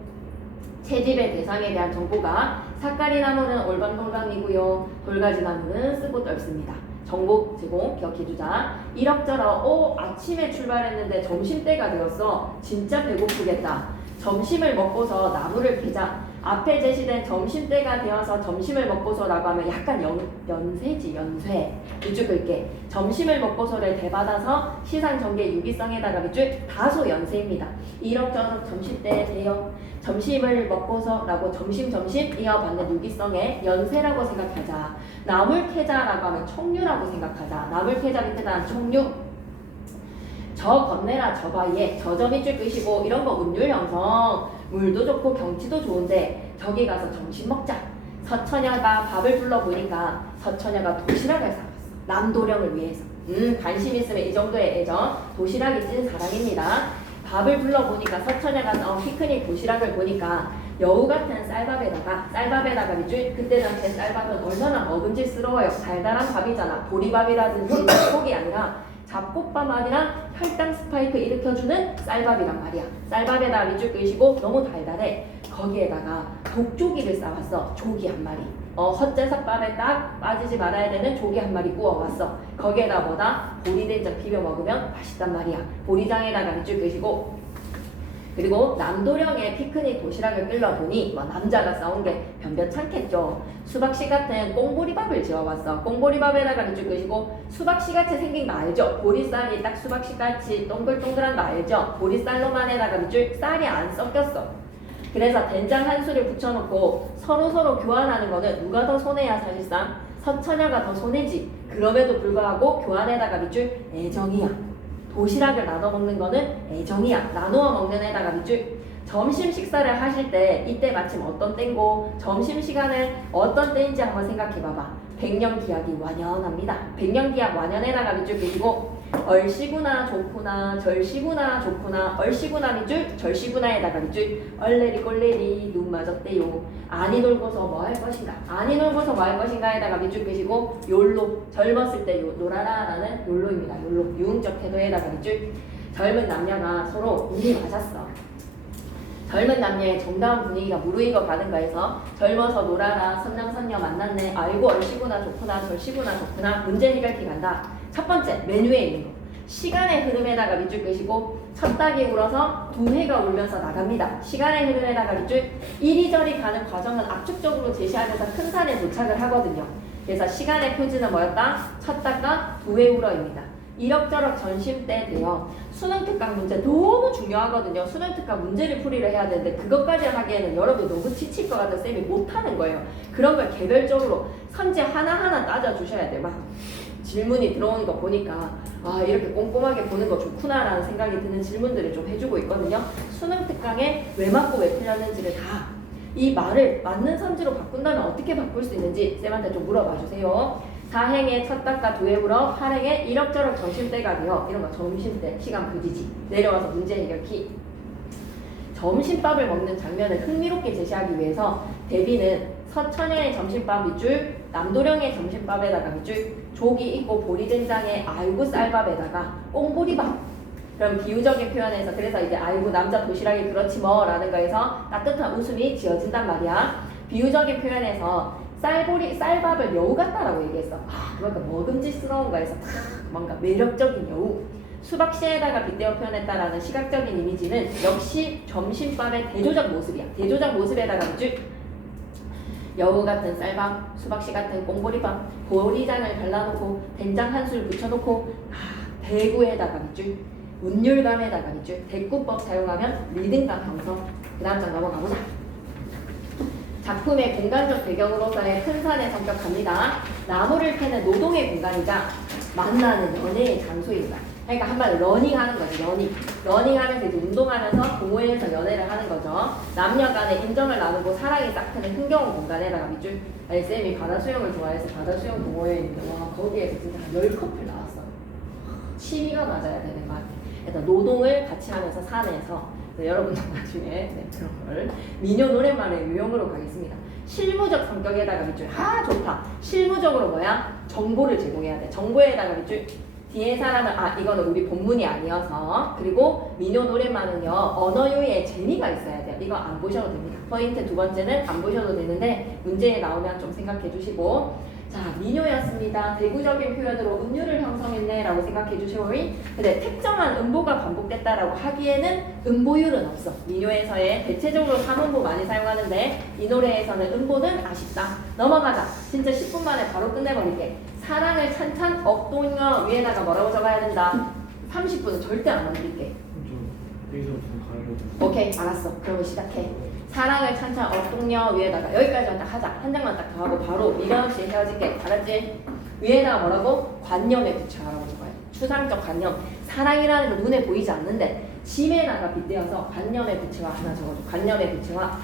채집의 대상에 대한 정보가 삭가리 나물은 올방돌방이고요. 돌가지 나물은 쓰고 떫습니다. 정보 제공 기억해주자. 이럭저럭 아침에 출발했는데 점심때가 되었어. 진짜 배고프겠다. 점심을 먹고서 나무를 캐자. 앞에 제시된 점심때가 되어서 점심을 먹고서라고 하면 약간 연세지 연쇄. 밑줄 끌게. 점심을 먹고서를 대받아서 시상 전개 유기성에다가 밑줄 다소 연세입니다. 이럭저럭 점심때 되어 점심을 먹고서라고 점심 이어받는 유기성에 연세라고 생각하자. 나물 캐자라고 하면 청류라고 생각하자. 나물 캐자 밑에다 청류. 저 건네라 저 바위에 저저 밑줄 끄시고 이런 거 운율 형성. 물도 좋고 경치도 좋은데 저기 가서 점심 먹자. 서처녀가 밥을 불러보니까 서처녀가 도시락을 사왔어. 남도령을 위해서. 관심 있으면 이 정도의 애정. 도시락이 찐 사랑입니다. 밥을 불러보니까 서처녀가 피크닉 도시락을 보니까 여우 같은 쌀밥에다가 밑줄. 그때 당시에 쌀밥은 얼마나 먹음직스러워요. 달달한 밥이잖아. 보리밥이라든지 속이 아니라 잡곡밥 아니라 혈당 스파이크 일으켜주는 쌀밥이란 말이야. 쌀밥에다가 밑줄 끄시고 너무 달달해. 거기에다가 독조기를 싸왔어. 조기 한 마리. 헛제삭밥에 딱 빠지지 말아야 되는 조기 한 마리 구워왔어. 거기에다 뭐다? 보리된장 비벼 먹으면 맛있단 말이야. 보리장에다가 밑줄 끄시고 그리고 남도령의 피크닉 도시락을 끌러보니 남자가 싸운 게 변변찮겠죠. 수박씨 같은 꽁보리밥을 지어봤어. 꽁보리밥에다가 밑줄 끄시고 수박씨같이 생긴 거 알죠? 보리쌀이 딱 수박씨같이 동글동글한 거 알죠? 보리쌀로만 에다가 밑줄 쌀이 안 섞였어. 그래서 된장 한 수를 붙여놓고 서로 교환하는 거는 누가 더 손해야 사실상? 서처녀가 더 손해지. 그럼에도 불구하고 교환에다가 밑줄 애정이야. 도시락을 나눠 먹는 거는 애정이야. 나누어 먹는 애다가 밑줄. 점심 식사를 하실 때 이때 마침 어떤 때고 점심시간은 어떤 때인지 한번 생각해봐봐. 백년기약이 완연합니다. 백년기약 완연에다가 밑줄 그리고 얼씨구나 좋구나 절씨구나 좋구나 얼씨구나 밑줄 절씨구나에다가 밑줄 얼레리 꼴레리 눈 맞았대요. 아니 놀고서 뭐 할 것인가 아니 놀고서 뭐 할 것인가에다가 밑줄 끄시고 욜로 젊었을 때 놀아라 라는 욜로입니다. 욜로 유흥적 태도에다가 밑줄. 젊은 남녀가 서로 운이 맞았어. 젊은 남녀의 정다운 분위기가 무르익어 가는가 해서 젊어서 놀아라 선남선녀 만났네 아이고 얼씨구나 좋구나 절씨구나 좋구나 문제 해결기 간다. 첫 번째 메뉴에 있는 거 시간의 흐름에다가 밑줄 끄시고 첫 닭이 울어서 두 해가 울면서 나갑니다. 시간의 흐름에다가 밑줄 이리저리 가는 과정은 압축적으로 제시하면서 큰 산에 도착을 하거든요. 그래서 시간의 표지는 뭐였다? 첫 닭과 두 해 울어입니다. 이럭저럭 전심 때 돼요. 수능 특강 문제 너무 중요하거든요. 수능 특강 문제를 풀이를 해야 되는데 그것까지 하기에는 여러분이 너무 지칠 것 같아서 쌤이 못하는 거예요. 그런 걸 개별적으로 선지 하나하나 따져주셔야 돼요. 막 질문이 들어오는 거 보니까 아 이렇게 꼼꼼하게 보는 거 좋구나 라는 생각이 드는 질문들을 좀 해주고 있거든요. 수능 특강에 왜 맞고 왜 틀렸는지를 다 이 말을 맞는 선지로 바꾼다면 어떻게 바꿀 수 있는지 쌤한테 좀 물어봐 주세요. 4행에 첫 닭과 두 해 울어 8행에 이럭저럭 점심때가 되어 이런 거 점심때 시간 부지지 내려와서 문제 해결키. 점심밥을 먹는 장면을 흥미롭게 제시하기 위해서 대비는 서처녀의 점심밥 밑줄 남도령의 점심밥에다가 밑줄 조기 있고 보리된장에 알구 쌀밥에다가 꽁보리밥 그럼 비유적인 표현에서 그래서 이제 아이고 남자 도시락이 그렇지 뭐 라는 거에서 따뜻한 웃음이 지어진단 말이야. 비유적인 표현에서 쌀밥을 여우 같다라고 얘기했어. 그러니까 먹음직스러운 거에서 뭔가 매력적인 여우. 수박씨에다가 빗대어 표현했다라는 시각적인 이미지는 역시 점심밥의 대조적 모습이야. 대조적 모습에다가 여우 같은 쌀밥, 수박씨 같은 꽁보리밥, 보리장을 발라놓고 된장 한 술 붙여놓고 대구에다가 밑줄, 운율감에다가 밑줄, 대꾸법 사용하면 리듬감 형성. 그 다음 장 넘어가보자. 작품의 공간적 배경으로서의 큰 산의 성격 갑니다. 나무를 캐는 노동의 공간이자 만나는 연애의 장소입니다. 그러니까 한마디로 러닝하는 거죠. 러닝하면서 이제 운동하면서 동호회에서 연애를 하는 거죠. 남녀 간의 인정을 나누고 사랑이 싹 트는 흥겨운 공간에다가 밑줄. 아니 쌤이 바다 수영을 좋아해서 바다 수영 동호회에 있는데 와 거기에서 진짜 한 10커플 나왔어. 취미가 맞아야 되는 것 같아. 일단 노동을 같이 하면서 산에서 여러분도 나중에 그런 걸 미녀 노랫말의 유형으로 가겠습니다. 실무적 성격에다가 밑줄. 좋다. 실무적으로 뭐야? 정보를 제공해야 돼. 정보에다가 밑줄. 뒤에 사람은 이거는 우리 본문이 아니어서. 그리고 미녀 노랫말은요 언어유희에 재미가 있어야 돼요. 이거 안 보셔도 됩니다. 포인트 두 번째는 안 보셔도 되는데 문제에 나오면 좀 생각해 주시고. 자, 미녀였습니다. 대구적인 표현으로 음유를 형성했네 라고 생각해 주시고. 근데 특정한 음보가 반복됐다라고 하기에는 음보율은 없어. 미녀에서의 대체적으로 3음보 많이 사용하는데 이 노래에서는 음보는 아쉽다. 넘어가자. 진짜 10분 만에 바로 끝내버릴게. 사랑을 찬찬 억동여 위에다가 뭐라고 적어야 된다. 30분은 절대 안 남길게. 오케이, 알았어. 그러면 시작해. 사랑을 찬찬 억동여 위에다가 여기까지만 딱 하자. 한 장만 딱 더 하고 바로 미련 없이 헤어질게. 알았지? 위에다가 뭐라고? 관념에 붙여라고 적어야 돼. 추상적 관념. 사랑이라는 거 눈에 보이지 않는데 짐에다가 빗대어서 관념의 부채화 하나 적어줘. 관념의 부채화.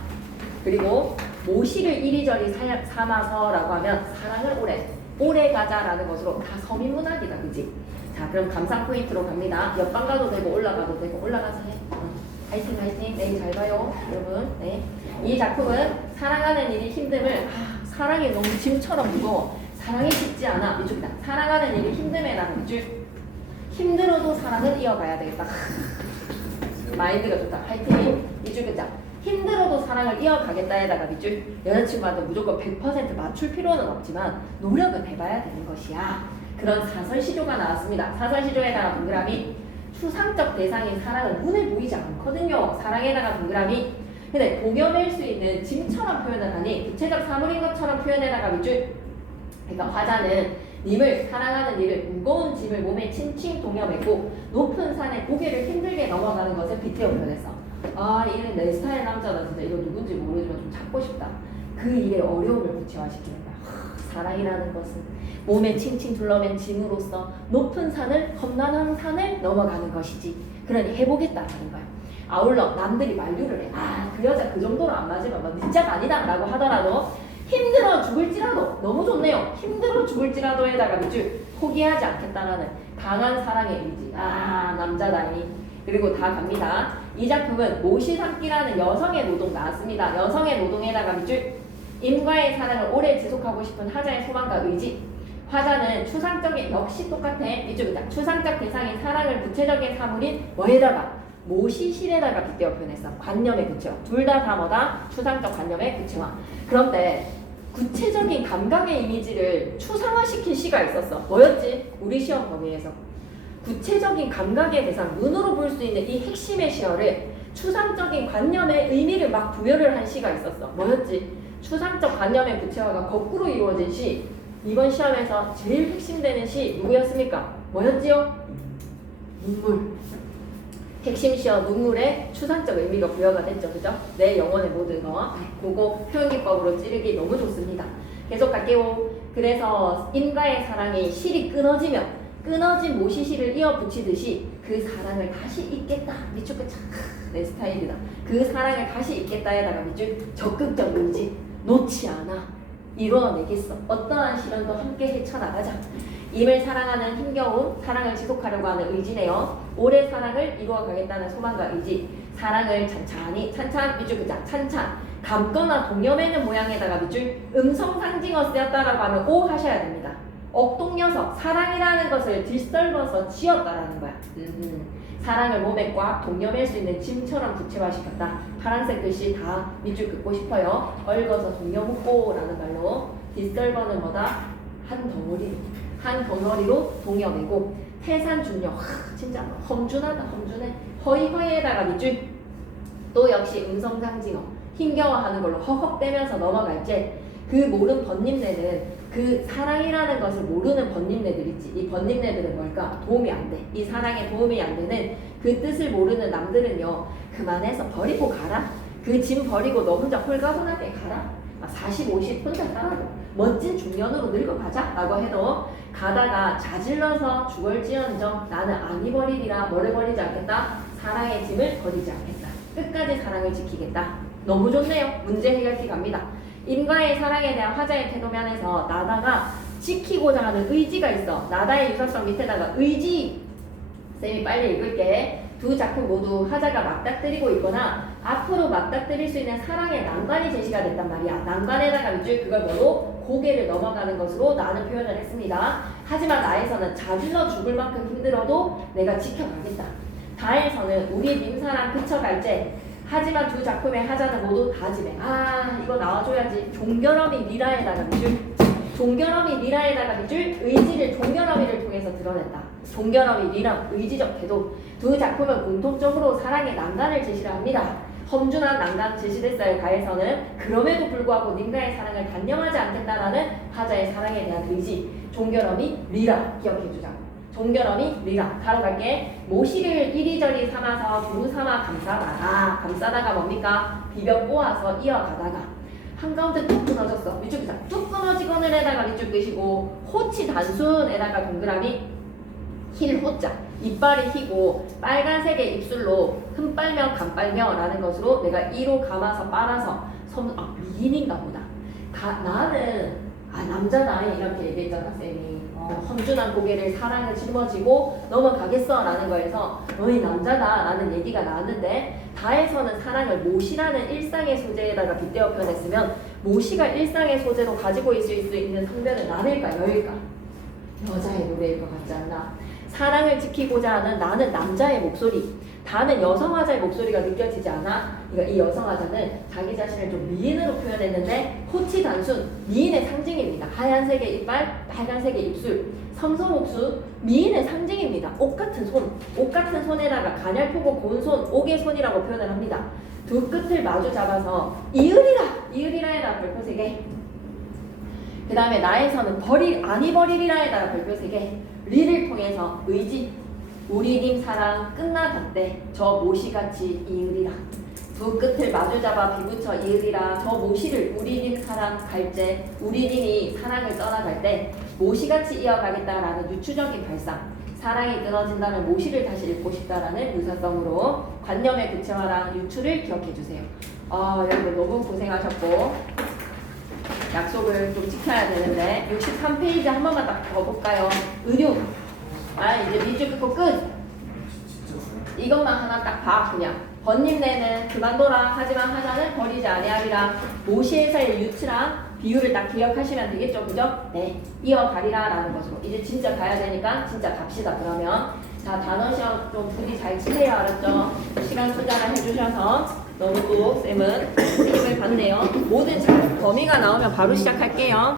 그리고 모시를 이리저리 삼아서라고 하면 사랑을 오래 가자라는 것으로 다 서민문학이다. 그지? 자, 그럼 감상 포인트로 갑니다. 옆방 가도 되고 올라가도 되고 올라가서 해. 화이팅 화이팅. 내일 잘 봐요 여러분. 네. 이 작품은 사랑하는 일이 힘듦을 사랑이 너무 짐처럼 무거워. 사랑이 쉽지 않아. 이쪽이다. 사랑하는 일이 힘듦에 나는 줄. 힘들어도 사랑은 이어가야 되겠다. 마인드가 좋다. 화이팅. 이쪽이다. 힘들어도 사랑을 이어가겠다에다가 밑줄. 여자친구한테 무조건 100% 맞출 필요는 없지만 노력은 해봐야 되는 것이야. 그런 사설시조가 나왔습니다. 사설시조에다가 동그라미. 추상적 대상인 사랑은 눈에 보이지 않거든요. 사랑에다가 동그라미. 근데 동여맬 수 있는 짐처럼 표현을 하니 구체적 사물인 것처럼 표현에다가 밑줄. 그러니까 화자는 님을 사랑하는 이를 무거운 짐을 몸에 칭칭 동여매고 높은 산에 고개를 힘들게 넘어가는 것을 빗대어 표현했어. 이는 내 스타일 남자다. 진짜 이거 누군지 모르지만 좀 찾고 싶다. 그 일에 어려움을 구체화시키는 거야. 사랑이라는 것은 몸에 칭칭 둘러맨 짐으로써 높은 산을 험난한 산을 넘어가는 것이지. 그러니 해보겠다는 거야. 아울러 남들이 만류를 해. 그 여자 그 정도로 안 맞으면 뭐 진짜가 아니다 라고 하더라도 힘들어 죽을지라도 너무 좋네요. 힘들어 죽을지라도에다가 밑줄 포기하지 않겠다라는 강한 사랑의 의지. 남자다니. 그리고 다 갑니다. 이 작품은 모시삼기라는 여성의 노동 나왔습니다. 여성의 노동에다가 밑줄 임과의 사랑을 오래 지속하고 싶은 화자의 소망과 의지. 화자는 추상적인 역시 똑같아. 이쪽이다. 추상적 대상인 사랑을 구체적인 사물인 뭐에다가 모시실에다가 빗대어 표현했어. 관념의 구체화. 둘 다 뭐다? 추상적 관념의 구체화. 그런데 구체적인 감각의 이미지를 추상화시킨 시가 있었어. 뭐였지? 우리 시험 범위에서 구체적인 감각의 대상, 눈으로 볼 수 있는 이 핵심의 시어를 추상적인 관념의 의미를 막 부여를 한 시가 있었어. 뭐였지? 추상적 관념의 구체화가 거꾸로 이루어진 시. 이번 시험에서 제일 핵심되는 시 누구였습니까? 뭐였지요? 눈물. 핵심 시어 눈물에 추상적 의미가 부여가 됐죠. 그죠? 내 영혼의 모든 거. 그거 표현기법으로 찌르기 너무 좋습니다. 계속 갈게요. 그래서 인과의 사랑이 실이 끊어진 모시실을 이어 붙이듯이 그 사랑을 다시 잇겠다. 미쳤겠다. 내 스타일이다. 그 사랑을 다시 잇겠다에다가 밑줄 적극적 의지. 놓지 않아. 이루어내겠어. 어떠한 시련도 함께 헤쳐나가자. 임을 사랑하는 힘겨운 사랑을 지속하려고 하는 의지네요. 오래 사랑을 이루어가겠다는 소망과 의지. 사랑을 찬찬 밑줄 그자 찬찬 감거나 동여매는 모양에다가 밑줄 음성 상징어 쓰였다라고 하면 오 하셔야 됩니다. 억동녀석, 사랑이라는 것을 뒷설버서 지었다라는 거야. 사랑을 몸에 꽉 동여맬 수 있는 짐처럼 구체화시켰다. 파란색 글씨 다 밑줄 긋고 싶어요. 얽어서 동여묶고라는 말로 뒷설버는 뭐다? 한 덩어리로 동여매고 태산중력, 진짜 험준하다. 험준해. 허이허이에다가 밑줄. 또 역시 음성상징어, 힘겨워하는 걸로 허헉대면서 넘어갈지. 그 모른 번님네는 그 사랑이라는 것을 모르는 번님네들 있지. 이 번님네들은 뭘까? 도움이 안 돼. 이 사랑에 도움이 안 되는 그 뜻을 모르는 남들은요, 그만해서 버리고 가라. 그 짐 버리고 너 혼자 홀가분하게 가라. 40, 50 혼자 살아도 멋진 중년으로 늙어가자 라고 해도 가다가 자질러서 죽을지언정 나는 안 잊어버리리라. 뭐를 버리지 않겠다? 사랑의 짐을 버리지 않겠다. 끝까지 사랑을 지키겠다. 너무 좋네요. 문제 해결기 갑니다. 인과의 사랑에 대한 화자의 태도면에서 나다가 지키고자 하는 의지가 있어. 나다의 유사성 밑에다가 의지. 쌤이 빨리 읽을게. 두 작품 모두 화자가 맞닥뜨리고 있거나 앞으로 맞닥뜨릴 수 있는 사랑의 난관이 제시가 됐단 말이야. 난관에다가 밑줄 그걸 뭐로? 고개를 넘어가는 것으로 나는 표현을 했습니다. 하지만 나에서는 자질러 죽을 만큼 힘들어도 내가 지켜가겠다. 다에서는 우리 님사랑 그쳐갈제. 하지만 두 작품의 하자는 모두 다짐해. 이거 나와줘야지. 종결어미 미라에다가 밑줄. 종결어미 미라에다가 밑줄. 의지를 종결어미를 통해서 드러냈다. 종결어미 미라 의지적 태도. 두 작품은 공통적으로 사랑의 난간을 제시를 합니다. 험준한 난간 제시됐어요. 가에서는. 그럼에도 불구하고 님과의 사랑을 단념하지 않겠다라는 화자의 사랑에 대한 의지. 종결어미 미라 기억해주자. 종결어미 미라. 가로 갈게. 모시를 이리저리 삼아서 두루 삼아 감싸다가. 감싸다가 뭡니까? 비벼 꼬아서 이어가다가 한가운데 뚝 끊어졌어. 밑줄 끄자. 뚝 끊어지거늘에다가 밑줄 끄시고 호치 단순에다가 동그라미 힐 호자. 이빨이 희고 빨간색의 입술로 흠빨며 감빨며라는 것으로 내가 이로 감아서 빨아서 미인인가 보다. 나는 남자다 이렇게 얘기했잖아 쌤이. 험준한 고개를 사랑을 짊어지고 넘어가겠어 라는 거에서 너희 남자다 라는 얘기가 나왔는데 다에서는 사랑을 모시라는 일상의 소재에다가 빗대어 표현했으면 모시가 일상의 소재로 가지고 있을 수 있는 성별은 나일까 여일까? 여자의 노래일 것 같지 않나? 사랑을 지키고자 하는 나는 남자의 목소리, 다는 여성화자의 목소리가 느껴지지 않아? 그러니까 이 여성화자는 자기 자신을 좀 미인으로 표현했는데 호치 단순, 미인의 상징입니다. 하얀색의 이빨, 빨간색의 입술, 섬섬옥수, 미인의 상징입니다. 옷 같은 손, 옷 같은 손에다가 가냘프고 고운 손, 옥의 손이라고 표현을 합니다. 두 끝을 마주 잡아서 이으리라에다가 별표 3개. 그 다음에 나에서는 아니 버리리라에다가 별표 3개. 리를 통해서 의지, 우리님 사랑 끝나갔대. 저 모시같이 이으리라. 두 끝을 마주잡아 비붙여 이으리라. 저 모시를 우리님 사랑 갈제. 우리님이 사랑을 떠나갈 때 모시같이 이어가겠다라는 유추적인 발상. 사랑이 끊어진다는 모시를 다시 읽고 싶다라는 유사성으로 관념의 구체화랑 유추를 기억해주세요. 여러분 너무 고생하셨고 약속을 좀 지켜야 되는데 63페이지 한 번만 딱 더 볼까요? 은유. 이제 밑줄 긋고 끝. 이것만 하나 딱 봐. 그냥 번님네는 그만둬라. 하지만 하자는 버리지 아니하리라. 모시에서의 유추랑 비유를 딱 기억하시면 되겠죠, 그죠? 네, 이어가리라 라는 것으로 이제 진짜 가야 되니까 진짜 갑시다. 그러면 자, 단어 시험 좀 부디 잘 치세요. 알았죠? 시간 투자를 해주셔서 너무 또 쌤은 힘을 받네요. 모든 범위가 나오면 바로 시작할게요.